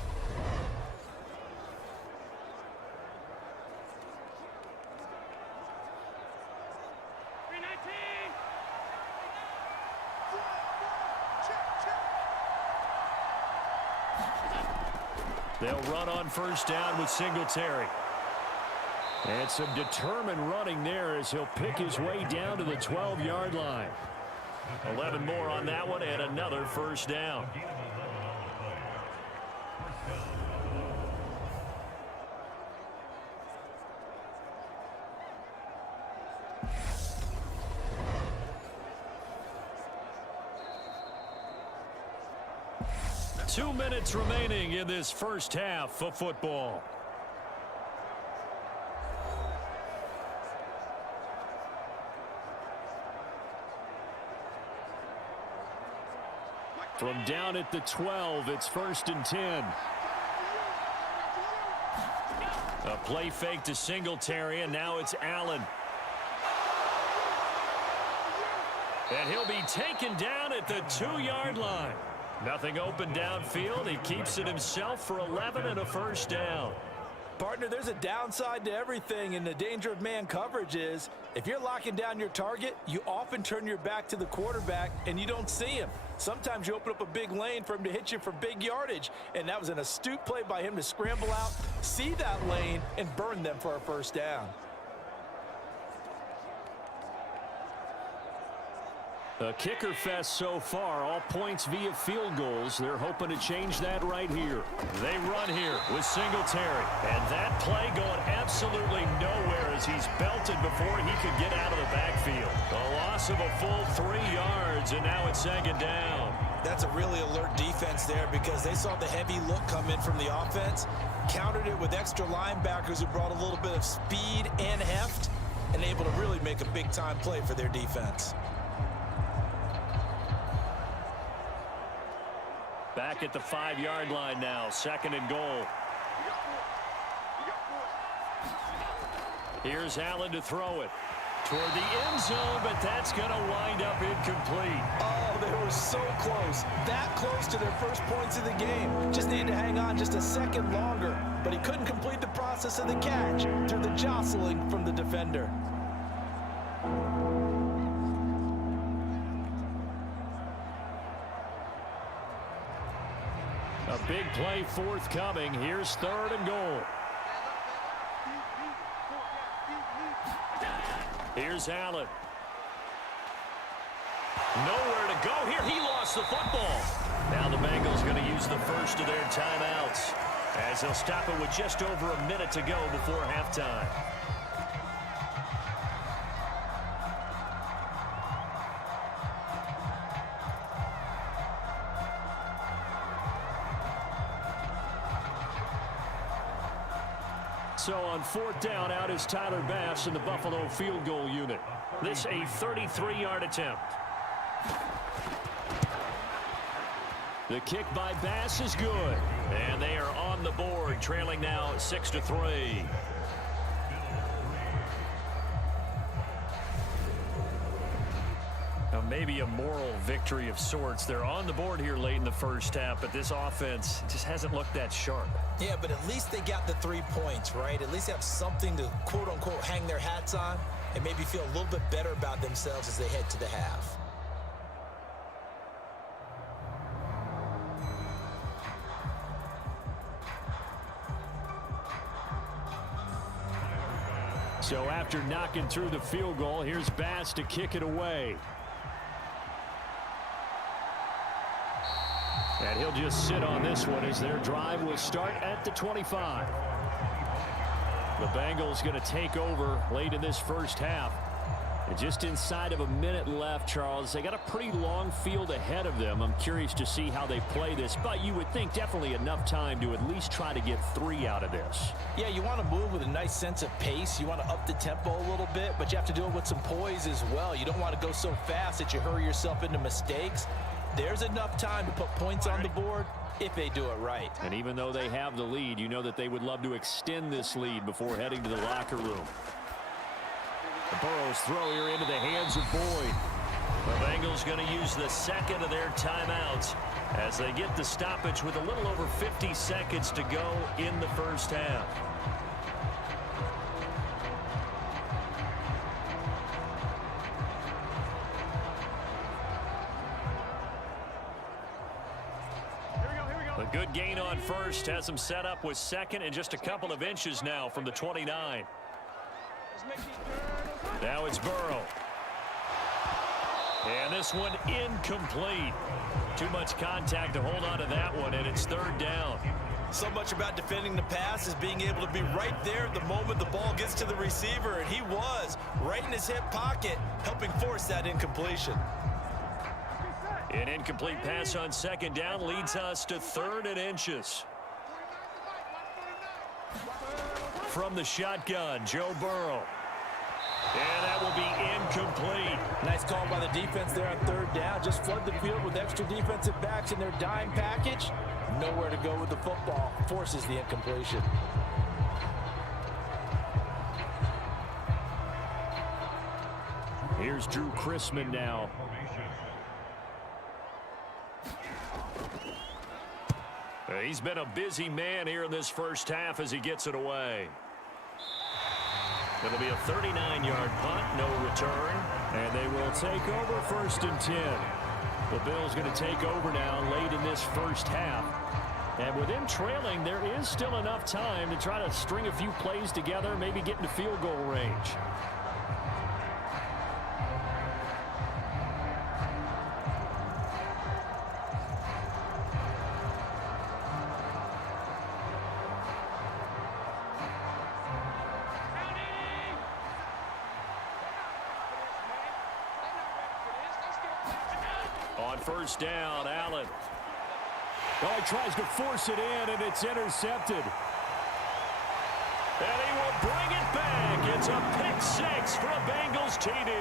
They'll run on 1st down with Singletary. And some determined running there as he'll pick his way down to the 12-yard line. 11 more on that one and another 1st down. Two minutes remaining in this 1st half of football. From down at the 12, it's 1st and 10. A play fake to Singletary, and now it's Allen. And he'll be taken down at the 2-yard line. Nothing open downfield. He keeps it himself for 11 and a 1st down. Partner, there's a downside to everything, and the danger of man coverage is if you're locking down your target, you often turn your back to the quarterback and you don't see him. Sometimes you open up a big lane for him to hit you for big yardage, and that was an astute play by him to scramble out, see that lane, and burn them for a first down. A kicker fest so far, all points via field goals. They're hoping to change that right here. They run here with Singletary. And that play going absolutely nowhere as he's belted before he could get out of the backfield. A loss of a full 3 yards, and now it's second down. That's a really alert defense there because they saw the heavy look come in from the offense, countered it with extra linebackers who brought a little bit of speed and heft, and able to really make a big-time play for their defense. Back at the 5-yard line now, second and goal. Here's Allen to throw it toward the end zone, but that's going to wind up incomplete. Oh, they were so close. That close to their first points of the game. Just needed to hang on just a second longer, but he couldn't complete the process of the catch through the jostling from the defender. A big play forthcoming. Here's third and goal. Here's Allen. Nowhere to go here. He lost the football. Now the Bengals going to use the first of their timeouts as they'll stop it with just over a minute to go before halftime. So on fourth down, out is Tyler Bass in the Buffalo field goal unit. This a 33-yard attempt. The kick by Bass is good. And they are on the board, trailing now 6-3. Now maybe a moral victory of sorts. They're on the board here late in the first half, but this offense just hasn't looked that sharp. Yeah, but at least they got the 3 points, right? At least they have something to, quote-unquote, hang their hats on and maybe feel a little bit better about themselves as they head to the half. So after knocking through the field goal, here's Bass to kick it away. And he'll just sit on this one as their drive will start at the 25. The Bengals going to take over late in this first half. And just inside of a minute left, Charles, they got a pretty long field ahead of them. I'm curious to see how they play this, but you would think definitely enough time to at least try to get 3 out of this. Yeah, you want to move with a nice sense of pace. You want to up the tempo a little bit, but you have to do it with some poise as well. You don't want to go so fast that you hurry yourself into mistakes. There's enough time to put points on the board if they do it right. And even though they have the lead, you know that they would love to extend this lead before heading to the locker room. The Burrows throw here into the hands of Boyd. The Bengals going to use the second of their timeouts as they get the stoppage with a little over 50 seconds to go in the first half. A good gain on first has them set up with second and just a couple of inches now from the 29. Now it's Burrow. And this one incomplete. Too much contact to hold on to that one, and it's third down. So much about defending the pass is being able to be right there at the moment the ball gets to the receiver, and he was right in his hip pocket, helping force that incompletion. An incomplete pass on second down leads us to third and inches. From the shotgun, Joe Burrow. And that will be incomplete. Nice call by the defense there on third down. Just flood the field with extra defensive backs in their dime package. Nowhere to go with the football. Forces the incompletion. Here's Drew Chrisman now. He's been a busy man here in this first half as he gets it away. It'll be a 39-yard punt, no return. And they will take over 1st and 10. The Bills going to take over now late in this first half. And with them trailing, there is still enough time to try to string a few plays together, maybe get into field goal range. On 1st down, Allen. Oh, he tries to force it in, and it's intercepted. And he will bring it back. It's a pick 6 for a Bengals TD.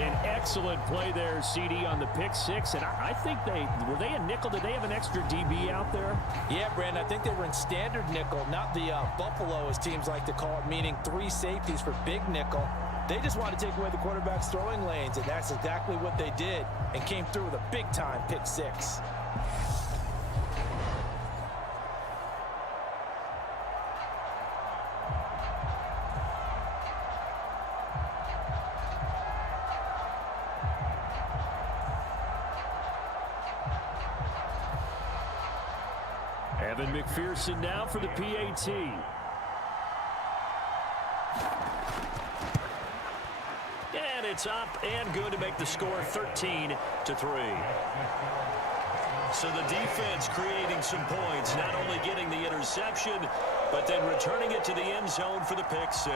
An excellent play there, CD, on the pick 6. And I think were they a nickel? Did they have an extra DB out there? Yeah, Brandon, I think they were in standard nickel, not the Buffalo, as teams like to call it, meaning 3 safeties for big nickel. They just wanted to take away the quarterback's throwing lanes, and that's exactly what they did, and came through with a big-time pick 6. Evan McPherson now for the PAT. And it's up and good to make the score 13-3. So the defense creating some points, not only getting the interception, but then returning it to the end zone for the pick 6.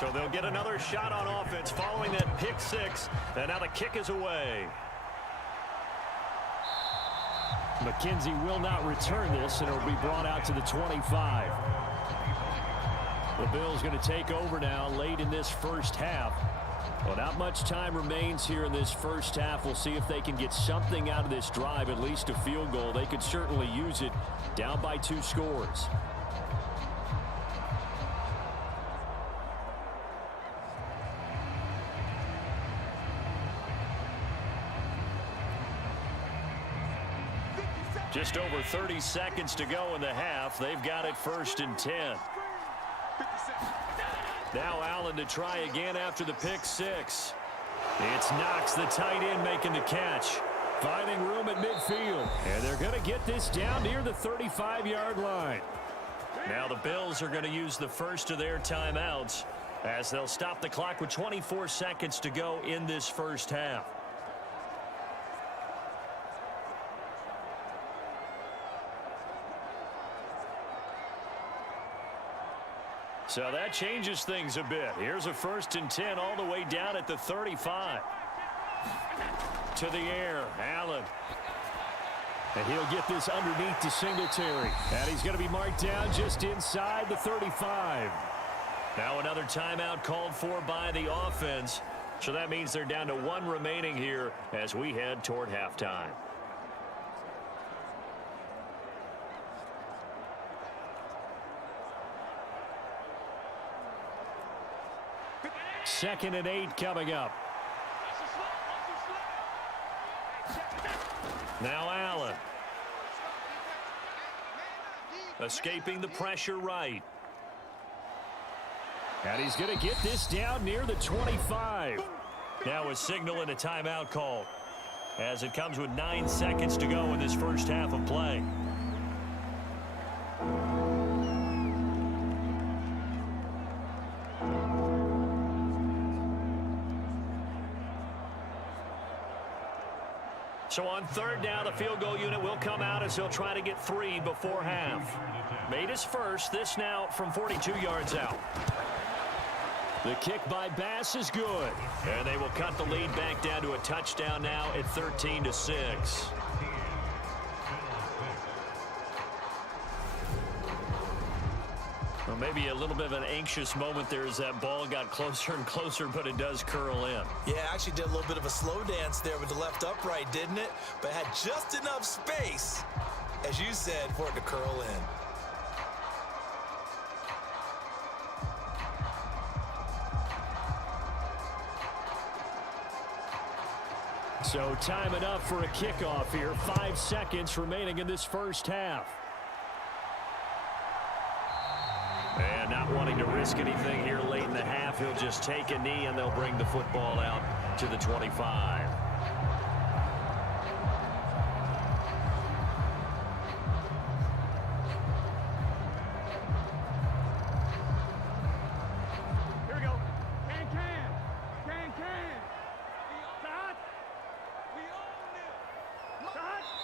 So they'll get another shot on offense following that pick 6, and now the kick is away. McKenzie will not return this, and it'll be brought out to the 25. The Bills going to take over now late in this first half. Well, not much time remains here in this first half. We'll see if they can get something out of this drive, at least a field goal. They could certainly use it down by 2 scores. Just over 30 seconds to go in the half. They've got it 1st and 10. Now Allen to try again after the pick 6. It's Knox, the tight end, making the catch. Finding room at midfield. And they're going to get this down near the 35-yard line. Now the Bills are going to use the first of their timeouts as they'll stop the clock with 24 seconds to go in this first half. So that changes things a bit. Here's a 1st and 10 all the way down at the 35. To the air, Allen. And he'll get this underneath to Singletary. And he's going to be marked down just inside the 35. Now another timeout called for by the offense. So that means they're down to 1 remaining here as we head toward halftime. Second and 8 coming up. Now Allen. Escaping the pressure right. And he's going to get this down near the 25. Now a signal and a timeout call as it comes with 9 seconds to go in this first half of play. So on 3rd down, the field goal unit will come out as they'll try to get 3 before half. Made his first. This now from 42 yards out. The kick by Bass is good. And they will cut the lead back down to a touchdown now at 13-6. Well, maybe a little bit of an anxious moment there as that ball got closer and closer, but it does curl in. Yeah, actually did a little bit of a slow dance there with the left upright, didn't it? But had just enough space, as you said, for it to curl in. So time enough for a kickoff here. 5 seconds remaining in this first half. And not wanting to risk anything here late in the half, he'll just take a knee and they'll bring the football out to the 25. Here we go. Can.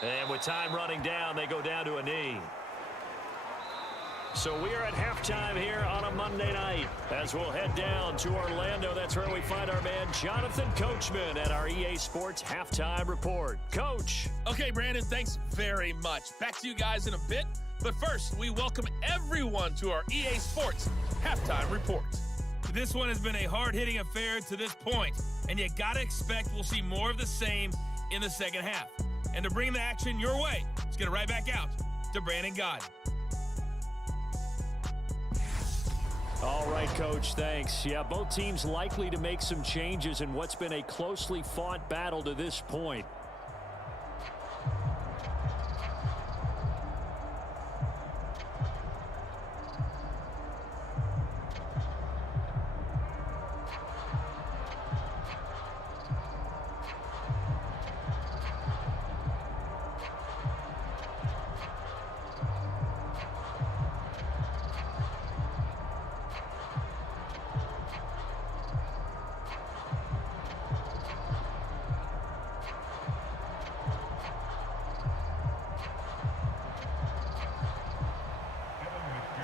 And with time running down, they go down to a knee. So we are at halftime here on a Monday night as we'll head down to Orlando. That's where we find our man Jonathan Coachman at our EA Sports Halftime Report. Coach. Okay, Brandon, thanks very much. Back to you guys in a bit. But first, we welcome everyone to our EA Sports Halftime Report. This one has been a hard-hitting affair to this point, and you got to expect we'll see more of the same in the second half. And to bring the action your way, let's get it right back out to Brandon God. All right, Coach, thanks. Yeah, both teams likely to make some changes in what's been a closely fought battle to this point.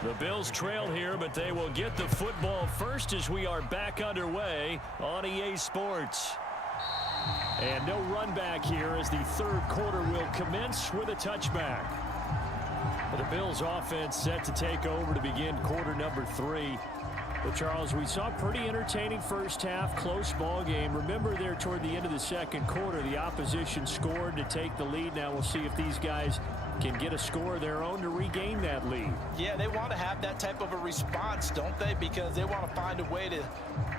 The Bills trail here, but they will get the football first as we are back underway on EA Sports. And no run back here as the third quarter will commence with a touchback. The Bills offense set to take over to begin quarter number 3. But Charles, we saw a pretty entertaining first half, close ball game. Remember there toward the end of the second quarter, the opposition scored to take the lead. Now we'll see if these guys can get a score of their own to regain that lead. Yeah, they want to have that type of a response, don't they? Because they want to find a way to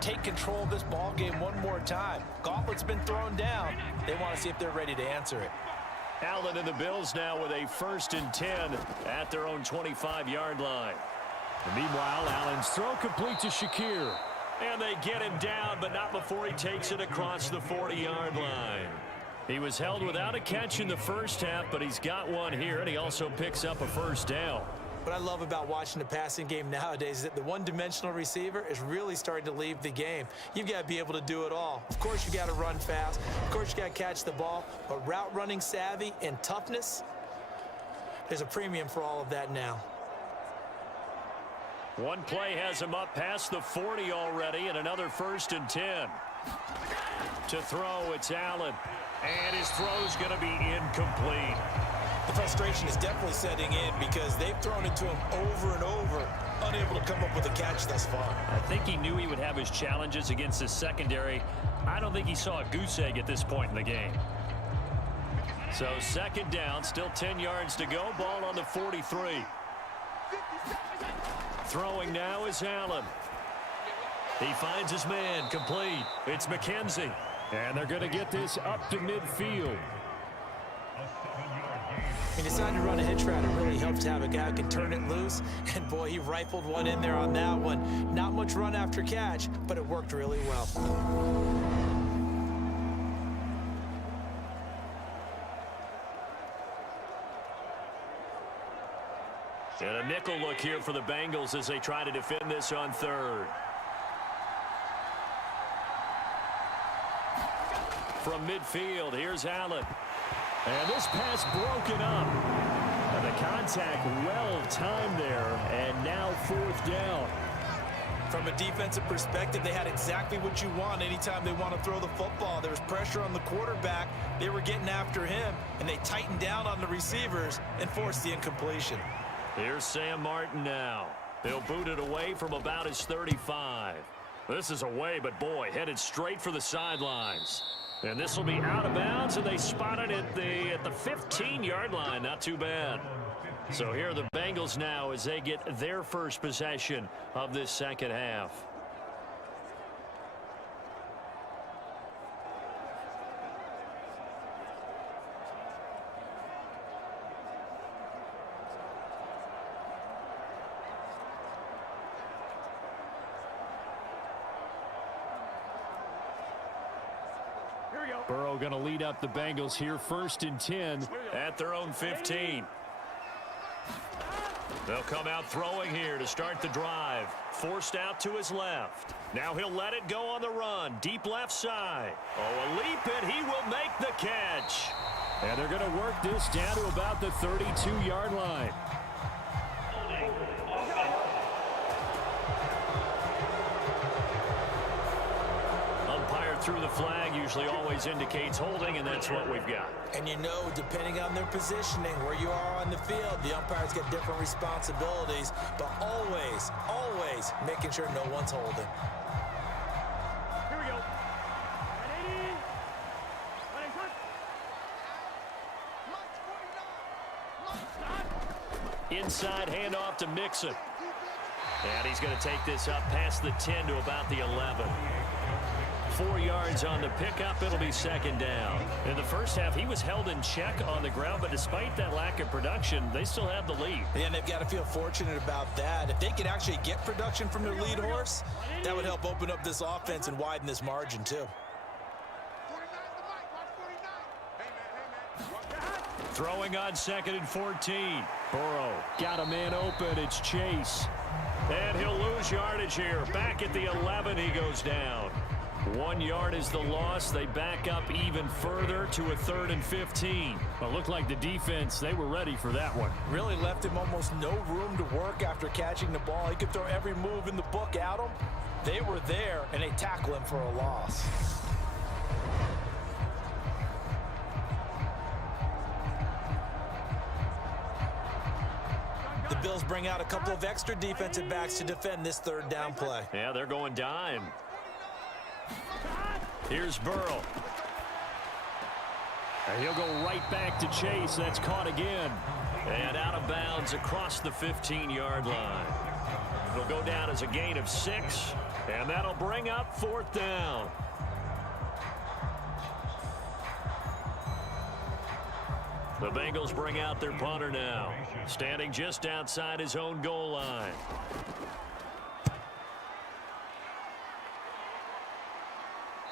take control of this ball game one more time. Gauntlet's been thrown down. They want to see if they're ready to answer it. Allen and the Bills now with a 1st and 10 at their own 25-yard line. And meanwhile, Allen's throw complete to Shakir. And they get him down, but not before he takes it across the 40-yard line. He was held without a catch in the first half, but he's got one here, and he also picks up a first down. What I love about watching the passing game nowadays is that the one-dimensional receiver is really starting to leave the game. You've got to be able to do it all. Of course, you got to run fast. Of course, you got to catch the ball. But route running savvy and toughness, there's a premium for all of that now. One play has him up past the 40 already, and another 1st and 10. To throw, it's Allen. And his throw's going to be incomplete. The frustration is definitely setting in because they've thrown it to him over and over, unable to come up with a catch thus far. I think he knew he would have his challenges against his secondary. I don't think he saw a goose egg at this point in the game. So 2nd down, still 10 yards to go. Ball on the 43. Throwing now is Allen. He finds his man, complete. It's McKenzie. And they're going to get this up to midfield. He decided to run a hitch route. It really helps to have a guy who can turn it loose. And, boy, he rifled one in there on that one. Not much run after catch, but it worked really well. And a nickel look here for the Bengals as they try to defend this on 3rd. From midfield, here's Allen. And this pass broken up. And the contact well timed there. And now 4th down. From a defensive perspective, they had exactly what you want anytime they want to throw the football. There was pressure on the quarterback. They were getting after him, and they tightened down on the receivers and forced the incompletion. Here's Sam Martin now. They'll boot it away from about his 35. This is away, but boy, headed straight for the sidelines. And this will be out of bounds, and they spot it at the 15-yard line. Not too bad. So here are the Bengals now as they get their first possession of this second half. Burrow going to lead up the Bengals here, 1st and 10 at their own 15. They'll come out throwing here to start the drive. Forced out to his left. Now he'll let it go on the run. Deep left side. Oh, a leap, and he will make the catch. And they're going to work this down to about the 32-yard line. Through the flag usually always indicates holding, and that's what we've got. And you know, depending on their positioning, where you are on the field, the umpires get different responsibilities, but always, always making sure no one's holding. Here we go. 180. Inside handoff to Mixon. And he's going to take this up past the 10 to about the 11. 4 yards on the pickup. It'll be second down. In the first half, he was held in check on the ground, but despite that lack of production, they still have the lead. And they've got to feel fortunate about that. If they could actually get production from their lead horse, that would help open up this offense and widen this margin too. Throwing on 2nd and 14. Burrow got a man open. It's Chase. And he'll lose yardage here. Back at the 11, he goes down. 1 yard is the loss. They back up even further to a 3rd and 15. Well, looked like the defense, they were ready for that one. Really left him almost no room to work after catching the ball. He could throw every move in the book at him. They were there, and they tackle him for a loss. The Bills bring out a couple of extra defensive backs to defend this 3rd down play. Yeah, they're going dime. Here's Burrow. And he'll go right back to Chase. That's caught again. And out of bounds across the 15-yard line. It'll go down as a gain of 6. And that'll bring up 4th down. The Bengals bring out their punter now. Standing just outside his own goal line.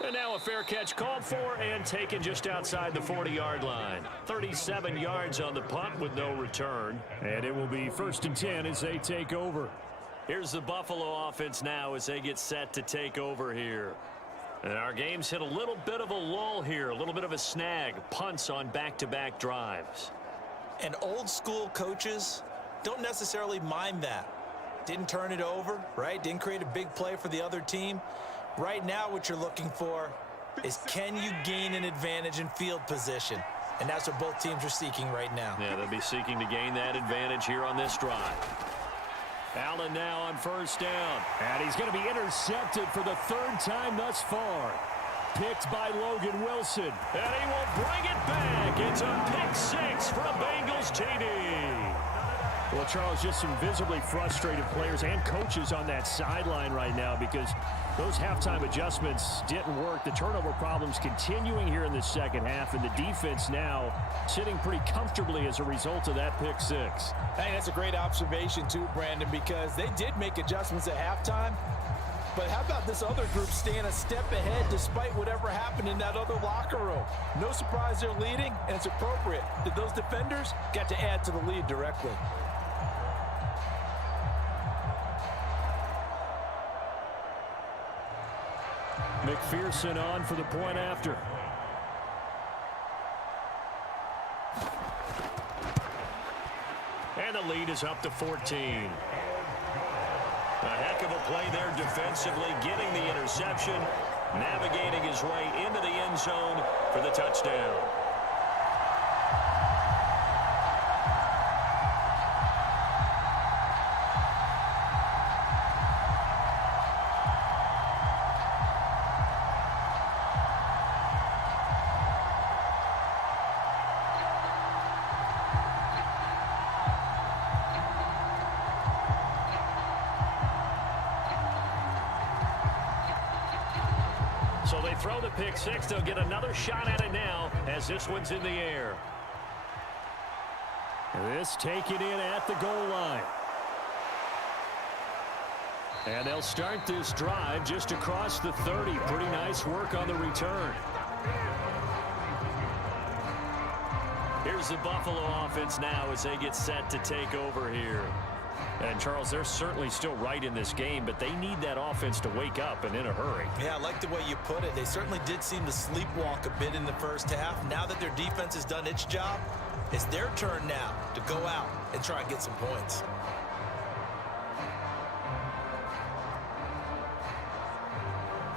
And now a fair catch called for and taken just outside the 40-yard line. 37 yards on the punt with no return. And it will be 1st and 10 as they take over. Here's the Buffalo offense now as they get set to take over here. And our game's hit a little bit of a lull here, a little bit of a snag. Punts on back-to-back drives. And old school coaches don't necessarily mind that. Didn't turn it over, right? Didn't create a big play for the other team. Right now what you're looking for is, can you gain an advantage in field position? And that's what both teams are seeking right now. Yeah, they'll be seeking to gain that advantage here on this drive. Allen now on 1st down. And he's going to be intercepted for the 3rd time thus far. Picked by Logan Wilson. And he will bring it back. It's a pick 6 from Bengals TD. Well, Charles, just some visibly frustrated players and coaches on that sideline right now because those halftime adjustments didn't work. The turnover problems continuing here in the second half, and the defense now sitting pretty comfortably as a result of that pick 6. Hey, that's a great observation too, Brandon, because they did make adjustments at halftime. But how about this other group staying a step ahead despite whatever happened in that other locker room? No surprise they're leading, and it's appropriate that those defenders got to add to the lead directly. McPherson on for the point after. And the lead is up to 14. A heck of a play there defensively, getting the interception, navigating his way into the end zone for the touchdown. they throw the pick six. They'll get another shot at it now as this one's in the air. This taken in at the goal line. And they'll start this drive just across the 30. Pretty nice work on the return. Here's the Buffalo offense now as they get set to take over here. And, Charles, they're certainly still right in this game, but they need that offense to wake up and in a hurry. Yeah, I like the way you put it. They certainly did seem to sleepwalk a bit in the first half. Now that their defense has done its job, it's their turn now to go out and try and get some points.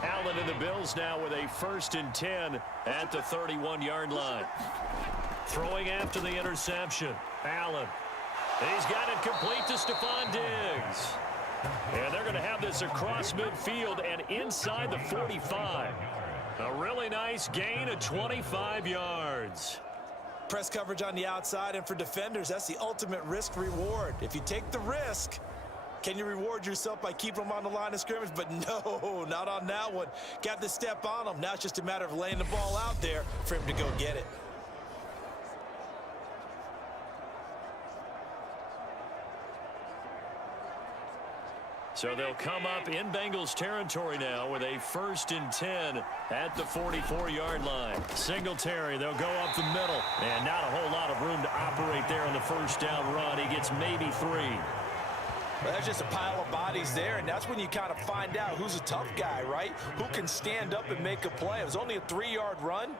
Allen and the Bills now with a 1st and 10 at the 31-yard line. Throwing after the interception. Allen. He's got it complete to Stephon Diggs. And they're going to have this across midfield and inside the 45. A really nice gain of 25 yards. Press coverage on the outside, and for defenders, that's the ultimate risk-reward. If you take the risk, can you reward yourself by keeping them on the line of scrimmage? But no, not on that one. Got to step on them. Now it's just a matter of laying the ball out there for him to go get it. So they'll come up in Bengals territory now with a 1st and 10 at the 44-yard line. Singletary, they'll go up the middle. And not a whole lot of room to operate there on the first down run. He gets maybe 3. Well, that's just a pile of bodies there, and that's when you kind of find out who's a tough guy, right? Who can stand up and make a play. It was only a 3-yard run,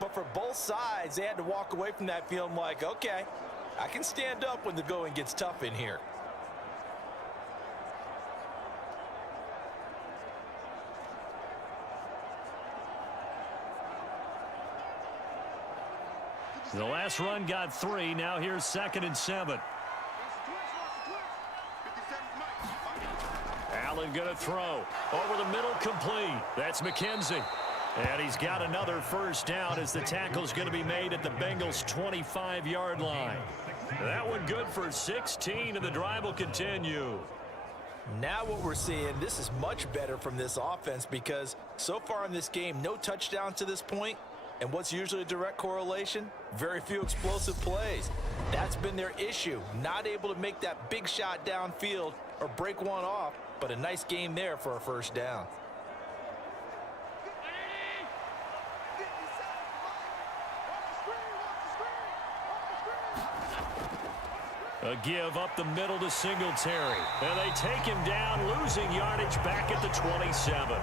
but for both sides, they had to walk away from that feeling like, okay, I can stand up when the going gets tough in here. The last run got 3. Now here's 2nd and 7. Allen going to throw. Over the middle, complete. That's McKenzie. And he's got another first down as the tackle's going to be made at the Bengals' 25-yard line. That one good for 16, and the drive will continue. Now what we're seeing, this is much better from this offense because so far in this game, no touchdown to this point. And what's usually a direct correlation? Very few explosive plays. That's been their issue. Not able to make that big shot downfield or break one off, but a nice game there for a first down. A give up the middle to Singletary. And they take him down, losing yardage back at the 27.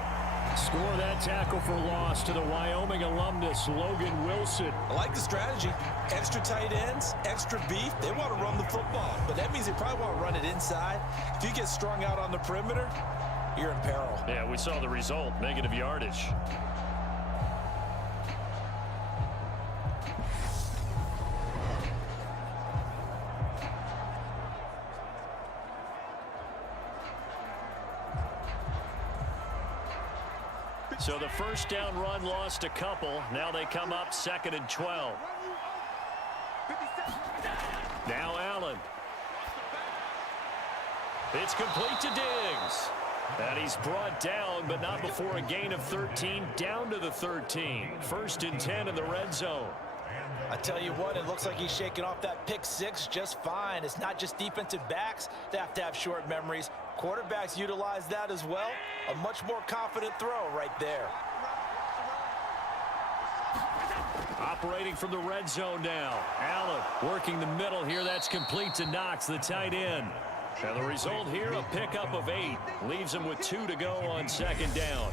Score that tackle for loss to the Wyoming alumnus, Logan Wilson. I like the strategy. Extra tight ends, extra beef. They want to run the football, but that means they probably want to run it inside. If you get strung out on the perimeter, you're in peril. Yeah, we saw the result, negative yardage. So the first down run lost a couple. Now they come up 2nd and 12. Now Allen. It's complete to Diggs. And he's brought down, but not before a gain of 13, down to the 13. 1st and 10 in the red zone. I tell you what, it looks like he's shaking off that pick six just fine. It's not just defensive backs that have short memories. Quarterbacks utilize that as well. A much more confident throw right there. Operating from the red zone now. Allen working the middle here. That's complete to Knox, the tight end. And the result here, a pickup of 8. Leaves him with 2 to go on 2nd down.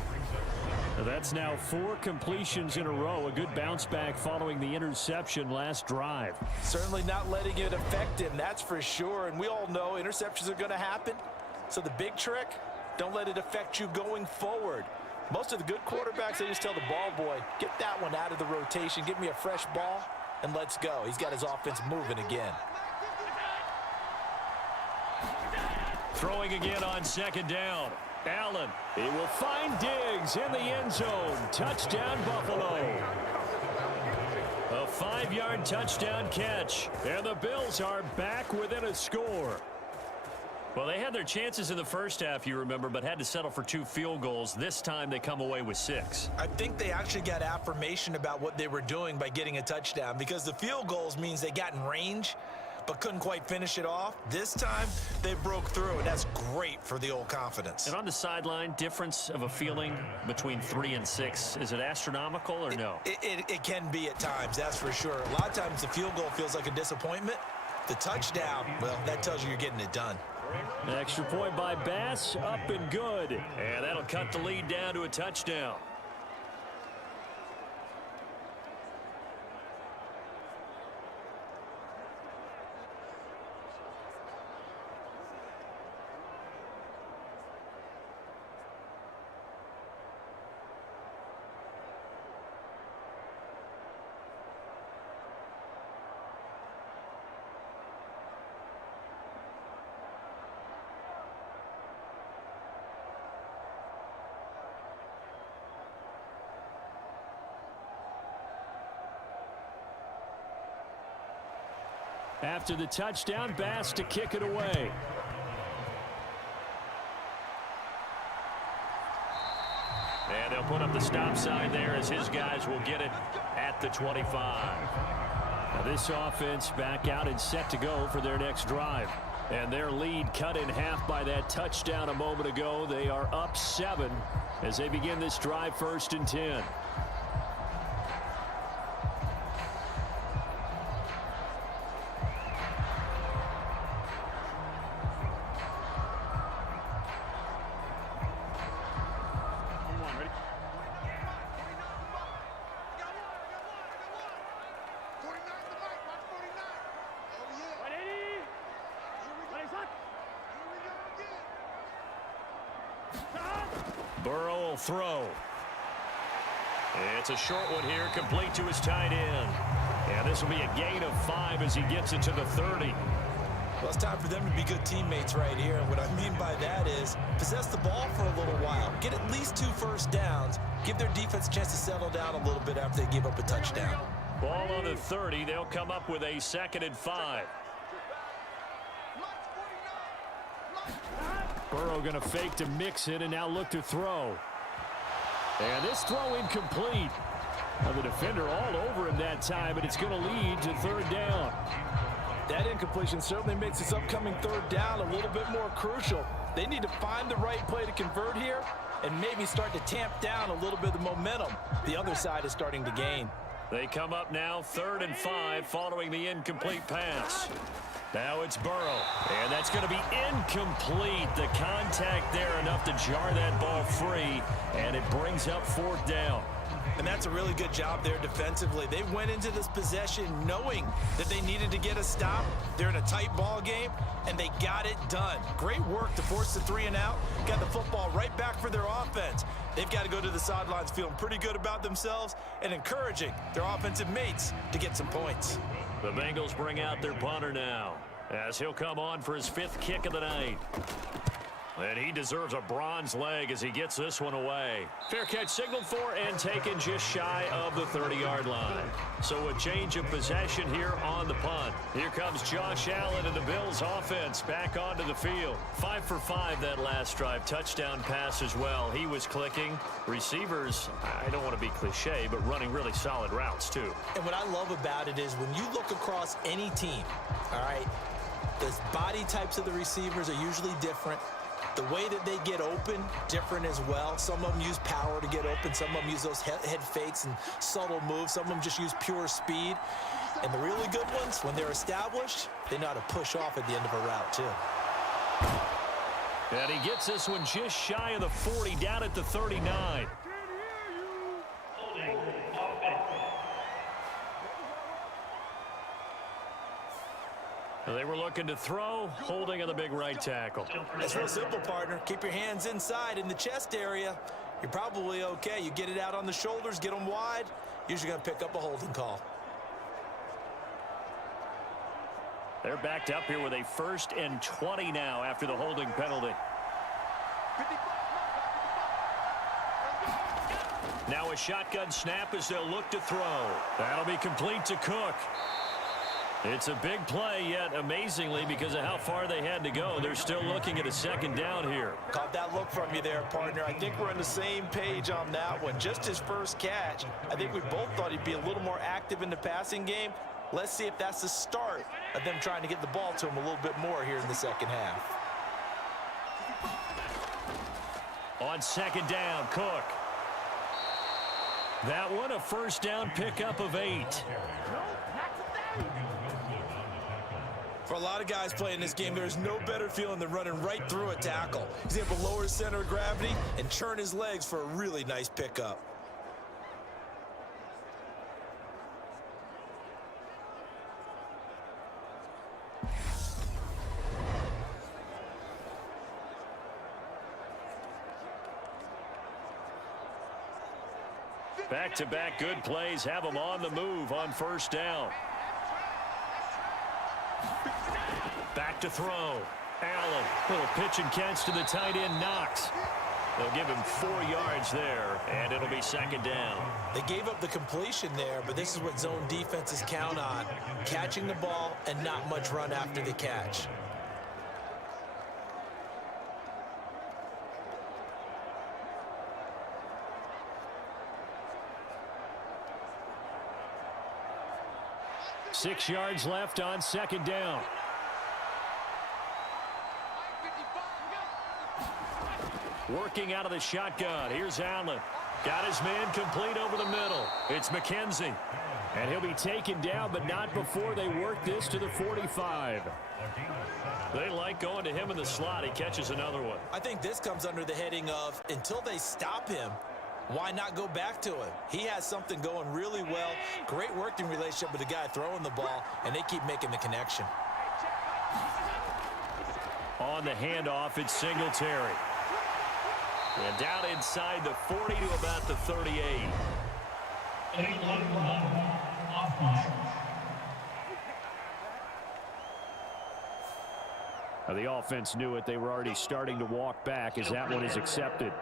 That's now 4 completions in a row. A good bounce back following the interception last drive. Certainly not letting it affect him, that's for sure. And we all know interceptions are going to happen. So the big trick, don't let it affect you going forward. Most of the good quarterbacks, they just tell the ball boy, get that one out of the rotation, give me a fresh ball, and let's go. He's got his offense moving again. Throwing again on 2nd down. Allen, he will find Diggs in the end zone. Touchdown, Buffalo. A 5-yard touchdown catch. And the Bills are back within a score. Well, they had their chances in the first half, you remember, but had to settle for 2 field goals. This time they come away with 6. I think they actually got affirmation about what they were doing by getting a touchdown, because the field goals means they got in range but couldn't quite finish it off. This time they broke through, and that's great for the old confidence. And on the sideline, difference of a feeling between 3 and 6, is it astronomical or no? It can be at times, that's for sure. A lot of times the field goal feels like a disappointment. The touchdown, well, that tells you you're getting it done. An extra point by Bass, up and good. And that'll cut the lead down to a touchdown. After the touchdown, Bass to kick it away. And they'll put up the stop sign there as his guys will get it at the 25. Now this offense back out and set to go for their next drive. And their lead cut in half by that touchdown a moment ago. They are up 7 as they begin this drive, 1st and 10. Burrow will throw. It's a short one here, complete to his tight end. And this will be a gain of 5 as he gets it to the 30. Well, it's time for them to be good teammates right here. And what I mean by that is possess the ball for a little while. Get at least 2 first downs. Give their defense a chance to settle down a little bit after they give up a touchdown. Ball on the 30. They'll come up with a 2nd and 5. Burrow going to fake to mix it and now look to throw. And this throw incomplete. Now the defender all over him that time, but it's going to lead to 3rd down. That incompletion certainly makes this upcoming 3rd down a little bit more crucial. They need to find the right play to convert here and maybe start to tamp down a little bit of the momentum the other side is starting to gain. They come up now 3rd and 5 following the incomplete pass. Now it's Burrow, and that's going to be incomplete. The contact there enough to jar that ball free, and it brings up 4th down. And that's a really good job there defensively. They went into this possession knowing that they needed to get a stop. They're in a tight ball game, and they got it done. Great work to force the 3 and out. Got the football right back for their offense. They've got to go to the sidelines feeling pretty good about themselves and encouraging their offensive mates to get some points. The Bengals bring out their punter now as he'll come on for his 5th kick of the night. And he deserves a bronze leg as he gets this one away. Fair catch signaled for and taken just shy of the 30-yard line. So a change of possession here on the punt. Here comes Josh Allen and the Bills offense back onto the field. 5 for 5 that last drive. Touchdown pass as well. He was clicking. Receivers, I don't want to be cliche, but running really solid routes too. And what I love about it is when you look across any team, all right, the body types of the receivers are usually different. The way that they get open, different as well. Some of them use power to get open. Some of them use those head fakes and subtle moves. Some of them just use pure speed. And the really good ones, when they're established, they know how to push off at the end of a route, too. And he gets this one just shy of the 40, down at the 39. They were looking to throw, holding on the big right tackle. It's real simple, partner. Keep your hands inside in the chest area. You're probably okay. You get it out on the shoulders, get them wide. Usually going to pick up a holding call. They're backed up here with a 1st and 20 now after the holding penalty. Now a shotgun snap as they'll look to throw. That'll be complete to Cook. It's a big play, yet amazingly, because of how far they had to go, they're still looking at a second down here. Caught that look from you there, partner. I think we're on the same page on that one. Just his first catch. I think we both thought he'd be a little more active in the passing game. Let's see if that's the start of them trying to get the ball to him a little bit more here in the second half. On second down, Cook. That one, a first down pickup of 8. For a lot of guys playing this game, there's no better feeling than running right through a tackle. He's able to lower his center of gravity and churn his legs for a really nice pickup. Back-to-back good plays have them on the move on first down. Back to throw. Allen, little pitch and catch to the tight end, Knox. They'll give him 4 yards there, and it'll be second down. They gave up the completion there, but this is what zone defenses count on. Catching the ball and not much run after the catch. Six yards left on second down. Working out of the shotgun. Here's Allen. Got his man complete over the middle. It's McKenzie. And he'll be taken down, but not before they work this to the 45. They like going to him in the slot. He catches another one. I think this comes under the heading of, until they stop him, why not go back to him? He has something going really well. Great working relationship with the guy throwing the ball, and they keep making the connection. On the handoff, it's Singletary. And down inside the 40 to about the 38. Now the offense knew it. They were already starting to walk back as that one is accepted.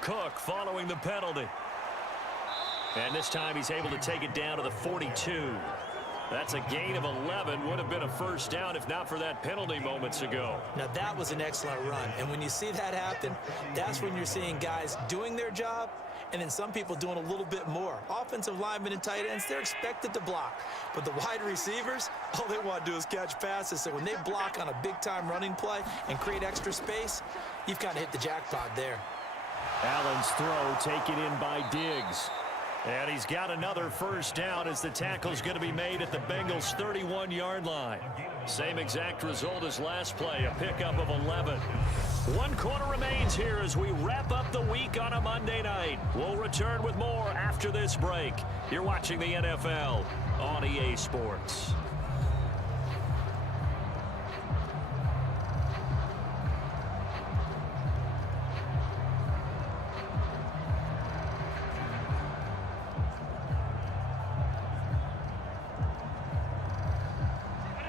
Cook following the penalty. And this time he's able to take it down to the 42. That's a gain of 11. Would have been a first down if not for that penalty moments ago. Now that was an excellent run. And when you see that happen, that's when you're seeing guys doing their job and then some people doing a little bit more. Offensive linemen and tight ends, they're expected to block. But the wide receivers, all they want to do is catch passes. So when they block on a big-time running play and create extra space, you've kind of hit the jackpot there. Allen's throw taken in by Diggs. And he's got another first down as the tackle's going to be made at the Bengals' 31-yard line. Same exact result as last play, a pickup of 11. 1 quarter remains here as we wrap up the week on a Monday night. We'll return with more after this break. You're watching the NFL on EA Sports.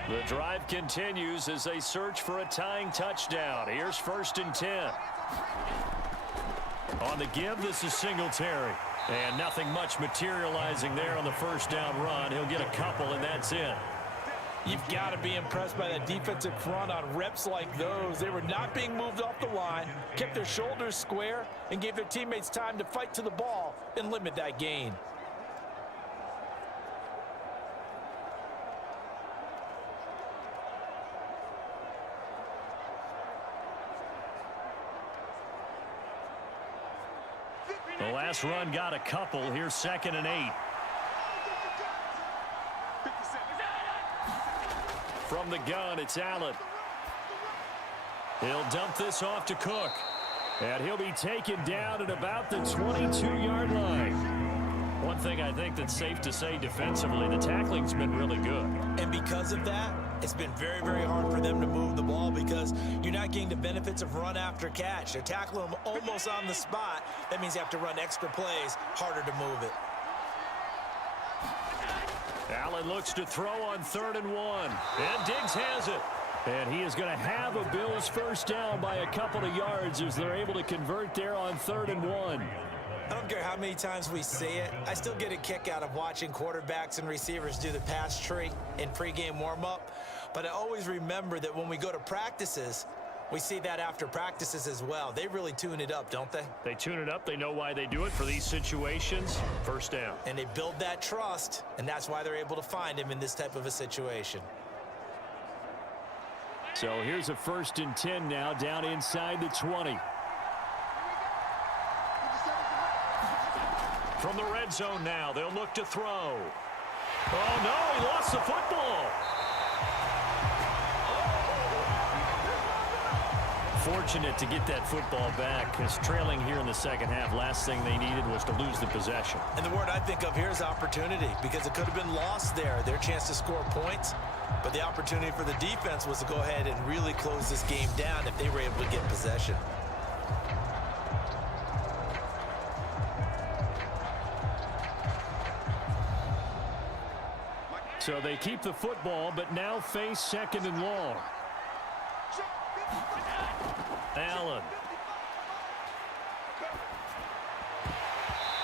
The drive continues as they search for a tying touchdown. Here's 1st and 10. On the give, this is Singletary. And nothing much materializing there on the first down run. He'll get a couple, and that's it. You've got to be impressed by that defensive front on reps like those. They were not being moved off the line, kept their shoulders square, and gave their teammates time to fight to the ball and limit that gain. The last run got a couple. Here's 2nd and 8. From the gun, it's Allen. He'll dump this off to Cook. And he'll be taken down at about the 22-yard line. One thing I think that's safe to say defensively, the tackling's been really good. And because of that, it's been very, very hard for them to move the ball because you're not getting the benefits of run after catch. They're tackling them almost on the spot. That means you have to run extra plays, harder to move it. Allen looks to throw on 3rd and 1. And Diggs has it. And he is going to have a Bills first down by a couple of yards as they're able to convert there on 3rd and 1. I don't care how many times we say it, I still get a kick out of watching quarterbacks and receivers do the pass tree in pregame warm-up. But I always remember that when we go to practices, we see that after practices as well. They really tune it up, don't they? They tune it up. They know why they do it for these situations. First down. And they build that trust, and that's why they're able to find him in this type of a situation. So here's a 1st and 10 now, down inside the 20. From the red zone now, they'll look to throw. Oh, no, he lost the football. Fortunate to get that football back, because trailing here in the second half, last thing they needed was to lose the possession. And the word I think of here is opportunity, because it could have been lost there, their chance to score points. But the opportunity for the defense was to go ahead and really close this game down if they were able to get possession. So they keep the football, but now face 2nd and long. Allen.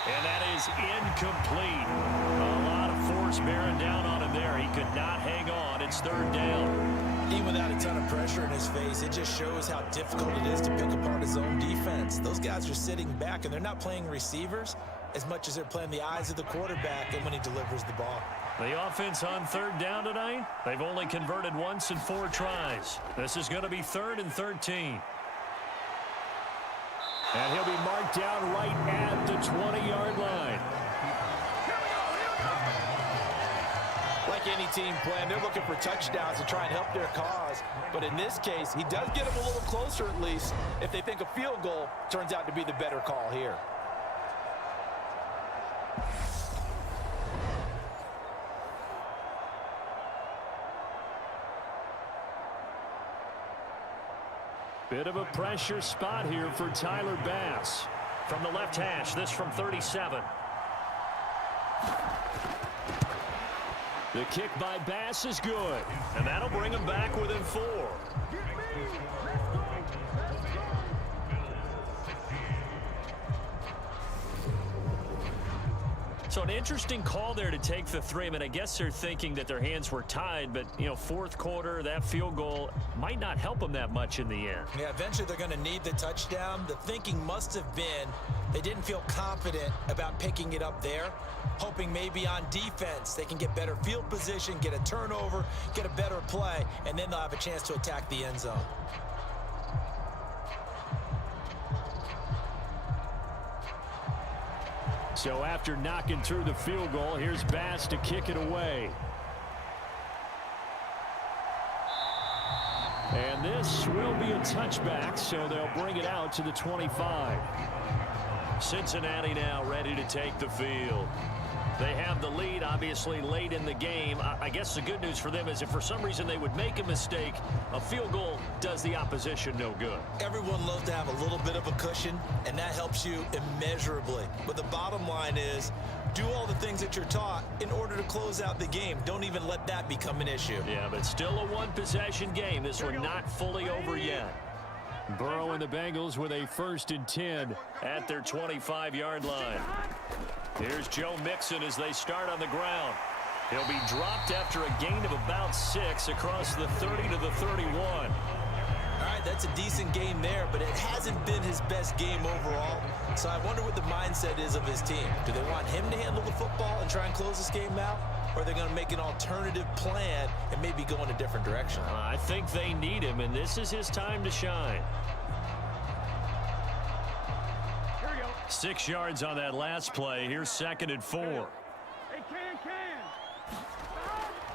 And that is incomplete. A lot of force bearing down on him there. He could not hang on. It's 3rd down. Even without a ton of pressure in his face, it just shows how difficult it is to pick apart his own defense. Those guys are sitting back, and they're not playing receivers as much as they're playing the eyes of the quarterback and when he delivers the ball. The offense on 3rd down tonight, they've only converted once in 4 tries. This is going to be 3rd and 13. And he'll be marked down right at the 20-yard line. Like any team plan, they're looking for touchdowns to try and help their cause. But in this case, he does get them a little closer at least if they think a field goal turns out to be the better call here. Bit of a pressure spot here for Tyler Bass. From the left hash, this from 37. The kick by Bass is good, and that'll bring him back within 4. So an interesting call there to take the 3. I mean, I guess they're thinking that their hands were tied, but, you know, 4th quarter, that field goal might not help them that much in the end. Yeah, eventually they're going to need the touchdown. The thinking must have been they didn't feel confident about picking it up there, hoping maybe on defense they can get better field position, get a turnover, get a better play, and then they'll have a chance to attack the end zone. So after knocking through the field goal, here's Bass to kick it away. And this will be a touchback, so they'll bring it out to the 25. Cincinnati now ready to take the field. They have the lead, obviously, late in the game. I guess the good news for them is if for some reason they would make a mistake, a field goal does the opposition no good. Everyone loves to have a little bit of a cushion, and that helps you immeasurably. But the bottom line is, do all the things that you're taught in order to close out the game. Don't even let that become an issue. Yeah, but still a one-possession game. This one not fully over yet. Burrow and the Bengals with a 1st and 10 at their 25-yard line. Here's Joe Mixon as they start on the ground. He'll be dropped after a gain of about 6 across the 30 to the 31. All right, that's a decent game there, but it hasn't been his best game overall. So I wonder what the mindset is of his team. Do they want him to handle the football and try and close this game out? Or are they going to make an alternative plan and maybe go in a different direction? I think they need him, and this is his time to shine. 6 yards on that last play. Here's 2nd and 4.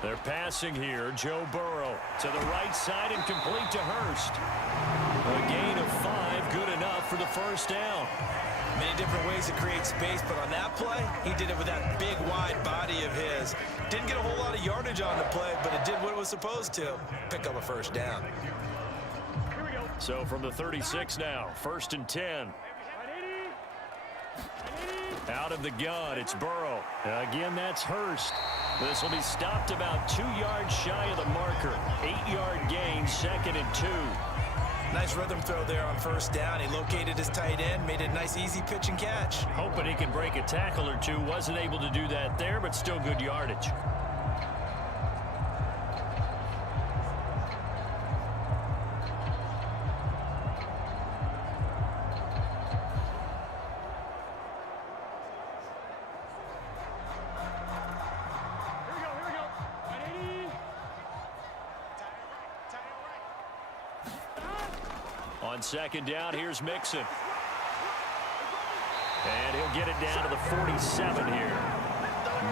They're passing here. Joe Burrow to the right side and complete to Hurst. A gain of 5, good enough for the first down. Many different ways to create space, but on that play, he did it with that big, wide body of his. Didn't get a whole lot of yardage on the play, but it did what it was supposed to. Pick up a first down. So from the 36 now, 1st and 10. Out of the gun, it's Burrow. Again, that's Hurst. This will be stopped about 2 yards shy of the marker. 8-yard gain, 2nd and 2. Nice rhythm throw there on first down. He located his tight end, made it a nice, easy pitch and catch. Hoping he can break a tackle or two. Wasn't able to do that there, but still good yardage. On 2nd down, here's Mixon. And he'll get it down to the 47 here.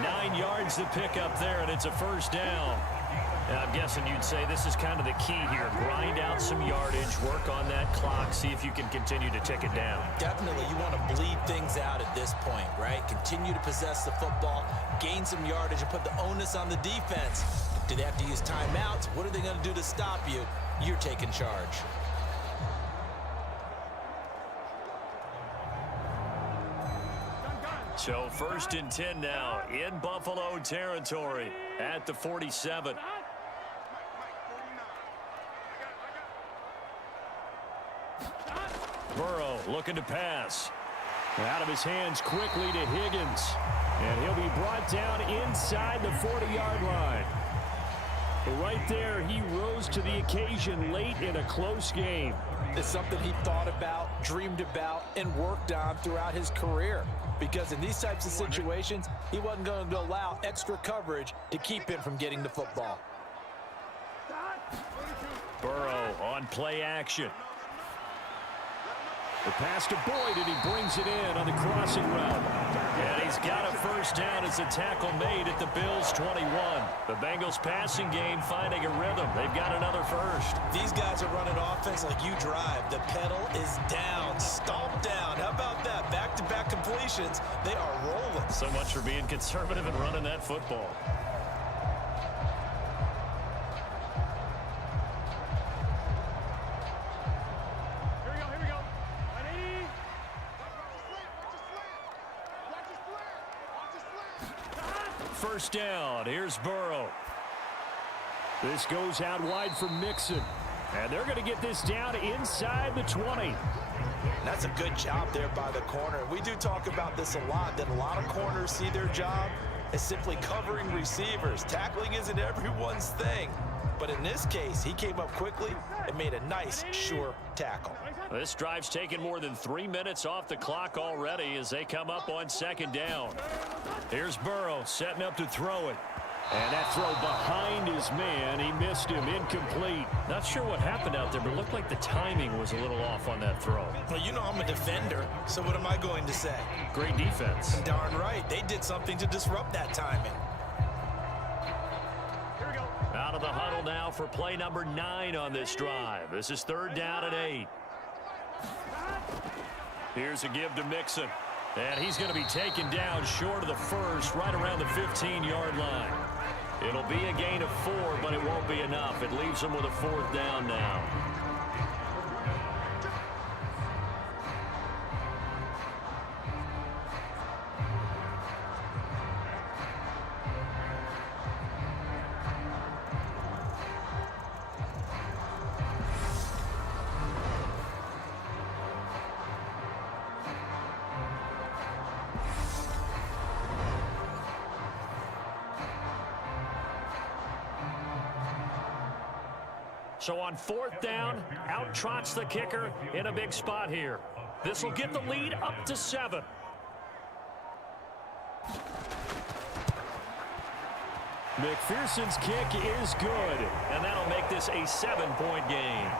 9 yards to pick up there, and it's a first down. And I'm guessing you'd say this is kind of the key here. Grind out some yardage, work on that clock, see if you can continue to tick it down. Definitely, you want to bleed things out at this point, right? Continue to possess the football, gain some yardage, and put the onus on the defense. Do they have to use timeouts? What are they going to do to stop you? You're taking charge. So 1st and 10 now in Buffalo territory at the 47. Burrow looking to pass. Out of his hands quickly to Higgins. And he'll be brought down inside the 40-yard line. Right there, he rose to the occasion late in a close game. It's something he thought about, dreamed about, and worked on throughout his career. Because in these types of situations, he wasn't going to allow extra coverage to keep him from getting the football. Burrow on play action. The pass to Boyd, and he brings it in on the crossing route. And he's got a first down as a tackle made at the Bills' 21. The Bengals passing game finding a rhythm. They've got another first. These guys are running offense like you drive. The pedal is down, stomped down. How about that? Back-to-back completions. They are rolling. So much for being conservative and running that football. First down. Here's Burrow. This goes out wide for Mixon. And they're going to get this down inside the 20. That's a good job there by the corner. We do talk about this a lot, that a lot of corners see their job as simply covering receivers. Tackling isn't everyone's thing. But in this case, he came up quickly and made a nice, sure tackle. This drive's taken more than 3 minutes off the clock already as they come up on 2nd down. Here's Burrow setting up to throw it. And that throw behind his man, he missed him, incomplete. Not sure what happened out there, but it looked like the timing was a little off on that throw. Well, you know I'm a defender, so what am I going to say? Great defense. Darn right. They did something to disrupt that timing. Out of the huddle now for play number 9 on this drive. This is 3rd down and 8. Here's a give to Mixon. And he's going to be taken down short of the first, right around the 15-yard line. It'll be a gain of 4, but it won't be enough. It leaves them with a 4th down now. So on 4th down, out trots the kicker in a big spot here. This will get the lead up to 7. McPherson's kick is good, and that'll make this a 7-point game.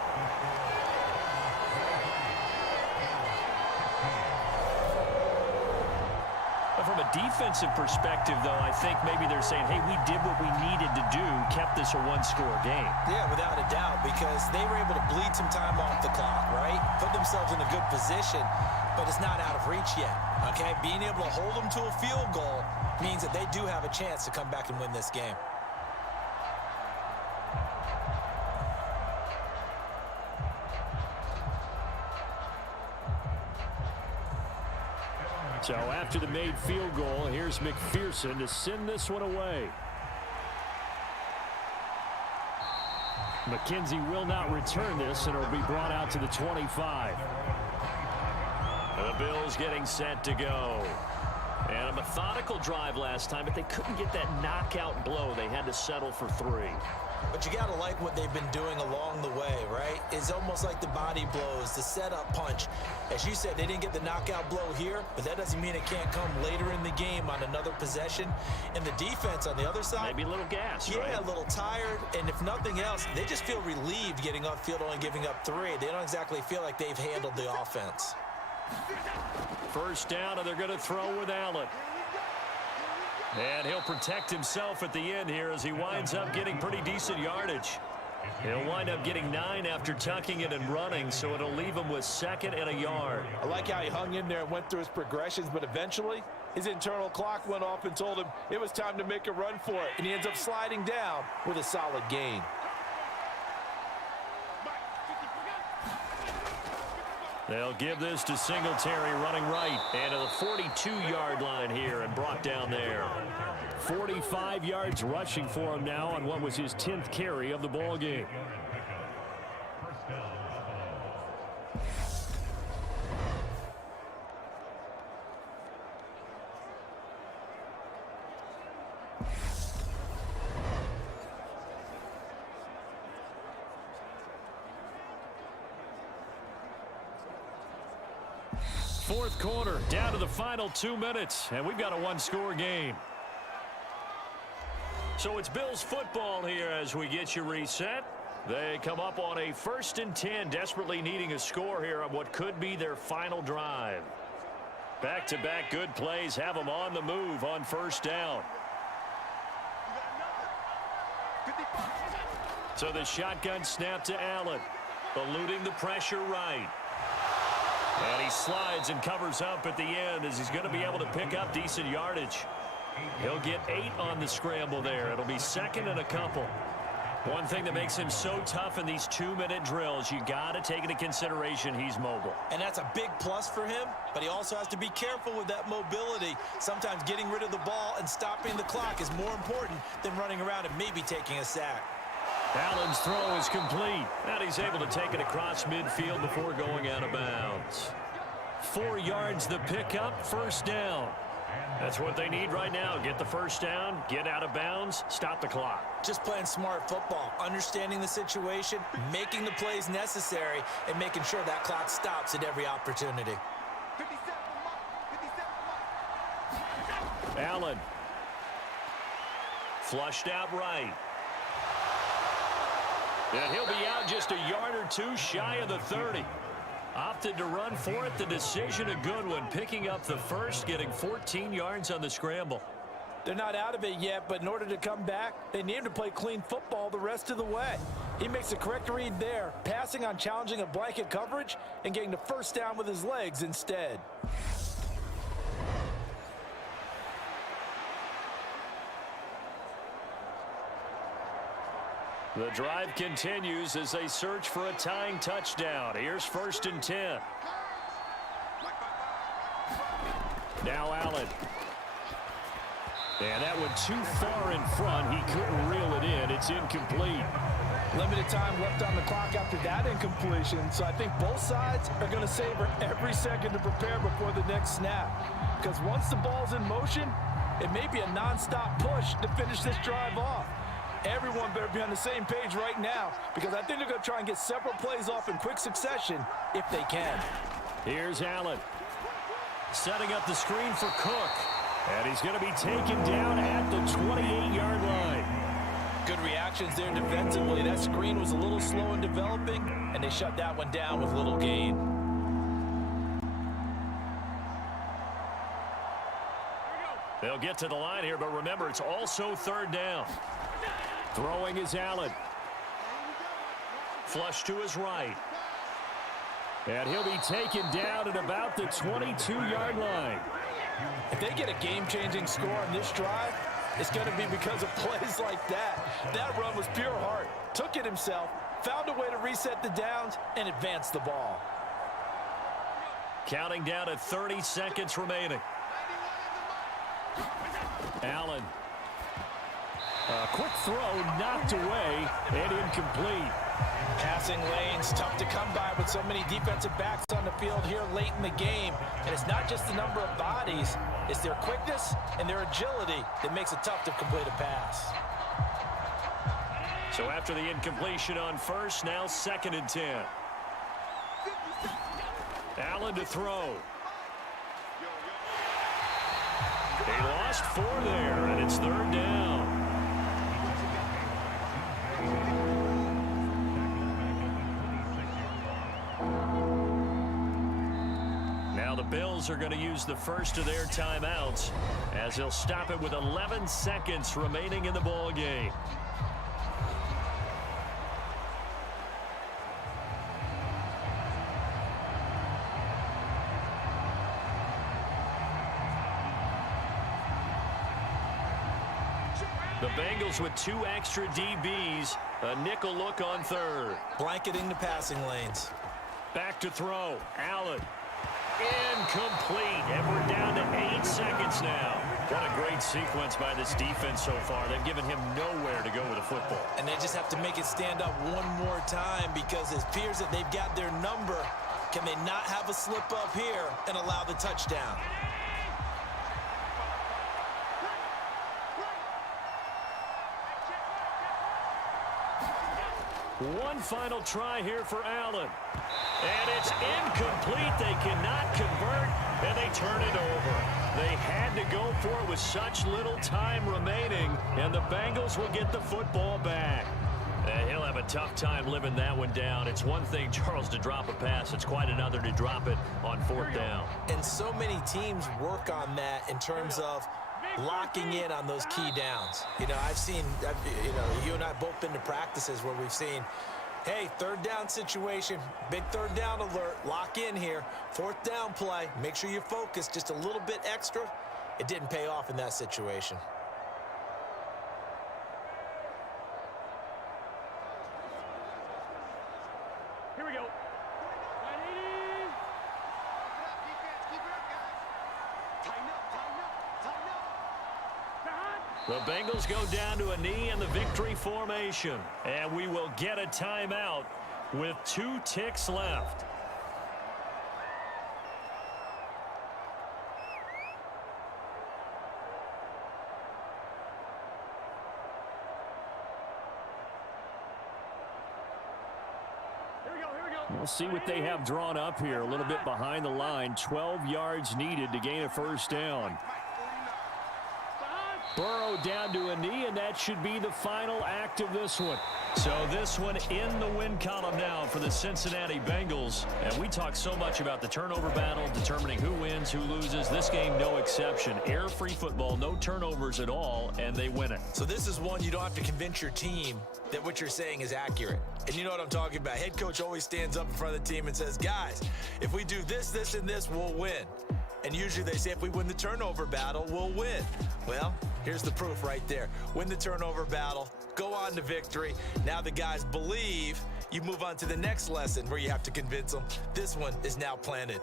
From a defensive perspective, though, I think maybe they're saying, hey, we did what we needed to do, kept this a one-score game. Yeah, without a doubt, because they were able to bleed some time off the clock, right? Put themselves in a good position, but it's not out of reach yet, okay? Being able to hold them to a field goal means that they do have a chance to come back and win this game. So after the made field goal, here's McPherson to send this one away. McKenzie will not return this, and it will be brought out to the 25. The Bills getting set to go. And a methodical drive last time, but they couldn't get that knockout blow. They had to settle for 3. But you got to like what they've been doing along the way, right? It's almost like the body blows, the setup punch. As you said, they didn't get the knockout blow here, but that doesn't mean it can't come later in the game on another possession. And the defense on the other side, maybe a little gas, yeah, right? A little tired. And if nothing else, they just feel relieved getting upfield, only giving up 3. They don't exactly feel like they've handled the offense. First down, and they're going to throw with Allen. And he'll protect himself at the end here as he winds up getting pretty decent yardage. He'll wind up getting 9 after tucking it and running, so it'll leave him with 2nd and a yard. I like how he hung in there and went through his progressions, but eventually his internal clock went off and told him it was time to make a run for it, and he ends up sliding down with a solid gain. They'll give this to Singletary running right and to the 42-yard line here and brought down there. 45 yards rushing for him now on what was his 10th carry of the ball game. Fourth quarter, down to the final 2 minutes, and we've got a one-score game. So it's Bills football here as we get you reset. They come up on a 1st and 10, desperately needing a score here on what could be their final drive. Back-to-back good plays have them on the move on first down. So the shotgun snap to Allen, eluding the pressure right. And he slides and covers up at the end as he's going to be able to pick up decent yardage. He'll get 8 on the scramble there. It'll be 2nd and a couple. One thing that makes him so tough in these 2-minute drills, you got to take into consideration he's mobile. And that's a big plus for him, but he also has to be careful with that mobility. Sometimes getting rid of the ball and stopping the clock is more important than running around and maybe taking a sack. Allen's throw is complete, and he's able to take it across midfield before going out of bounds. 4 yards the pickup, first down. That's what they need right now. Get the first down, get out of bounds, stop the clock. Just playing smart football, understanding the situation, making the plays necessary, and making sure that clock stops at every opportunity. Allen. Flushed out right. And he'll be out just a yard or 2 shy of the 30. Opted to run for it. The decision a good one. Picking up the first, getting 14 yards on the scramble. They're not out of it yet, but in order to come back, they need him to play clean football the rest of the way. He makes a correct read there, passing on challenging a blanket coverage and getting the first down with his legs instead. The drive continues as they search for a tying touchdown. Here's 1st and 10. Now Allen. And that one too far in front. He couldn't reel it in. It's incomplete. Limited time left on the clock after that incompletion, so I think both sides are going to savor every second to prepare before the next snap. Because once the ball's in motion, it may be a nonstop push to finish this drive off. Everyone better be on the same page right now because I think they're going to try and get several plays off in quick succession if they can. Here's Allen. Setting up the screen for Cook. And he's going to be taken down at the 28-yard line. Good reactions there defensively. That screen was a little slow in developing, and they shut that one down with little gain. They'll get to the line here, but remember, it's also 3rd down. Throwing is Allen. Flush to his right. And he'll be taken down at about the 22-yard line. If they get a game-changing score on this drive, it's going to be because of plays like that. That run was pure heart. Took it himself, found a way to reset the downs, and advance the ball. Counting down at 30 seconds remaining. Allen. A quick throw knocked away and incomplete. Passing lanes, tough to come by with so many defensive backs on the field here late in the game. And it's not just the number of bodies, it's their quickness and their agility that makes it tough to complete a pass. So after the incompletion on first, now 2nd and 10. Allen to throw. They lost 4 there, and it's 3rd down. Now the Bills are going to use the first of their timeouts as they'll stop it with 11 seconds remaining in the ball game. The Bengals with 2 extra DBs, a nickel look on 3rd. Blanketing the passing lanes. Back to throw, Allen. Incomplete, and we're down to 8 seconds now. What a great sequence by this defense so far. They've given him nowhere to go with the football. And they just have to make it stand up one more time because it appears that they've got their number. Can they not have a slip up here and allow the touchdown? One final try here for Allen. And it's incomplete. They cannot convert, and they turn it over. They had to go for it with such little time remaining, and the Bengals will get the football back. He'll have a tough time living that one down. It's one thing, Charles, to drop a pass. It's quite another to drop it on 4th down. And so many teams work on that in terms of locking in on those key downs. You know, you and I both been to practices where we've seen, hey, 3rd down situation, big 3rd down alert, lock in here, 4th down play, make sure you focus just a little bit extra. It didn't pay off in that situation. Here we go. The Bengals go down to a knee in the victory formation. And we will get a timeout with 2 ticks left. We'll see what they have drawn up here. A little bit behind the line. 12 yards needed to gain a 1st down. Burrow down to a knee, and that should be the final act of this one. So this one in the win column now for the Cincinnati Bengals. And we talk so much about the turnover battle, determining who wins, who loses. This game, no exception. Error-free football, no turnovers at all, and they win it. So this is one you don't have to convince your team that what you're saying is accurate. And you know what I'm talking about. Head coach always stands up in front of the team and says, guys, if we do this, this, and this, we'll win. And usually they say if we win the turnover battle, we'll win. Well, here's the proof right there. Win the turnover battle, go on to victory. Now the guys believe. You move on to the next lesson where you have to convince them. This one is now planted.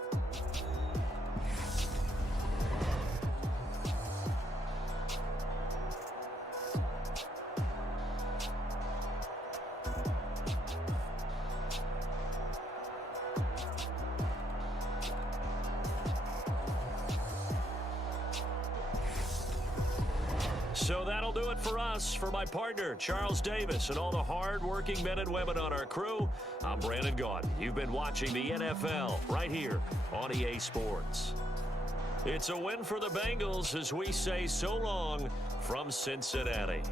So that'll do it for us. For my partner, Charles Davis, and all the hard-working men and women on our crew, I'm Brandon Gaudin. You've been watching the NFL right here on EA Sports. It's a win for the Bengals as we say so long from Cincinnati.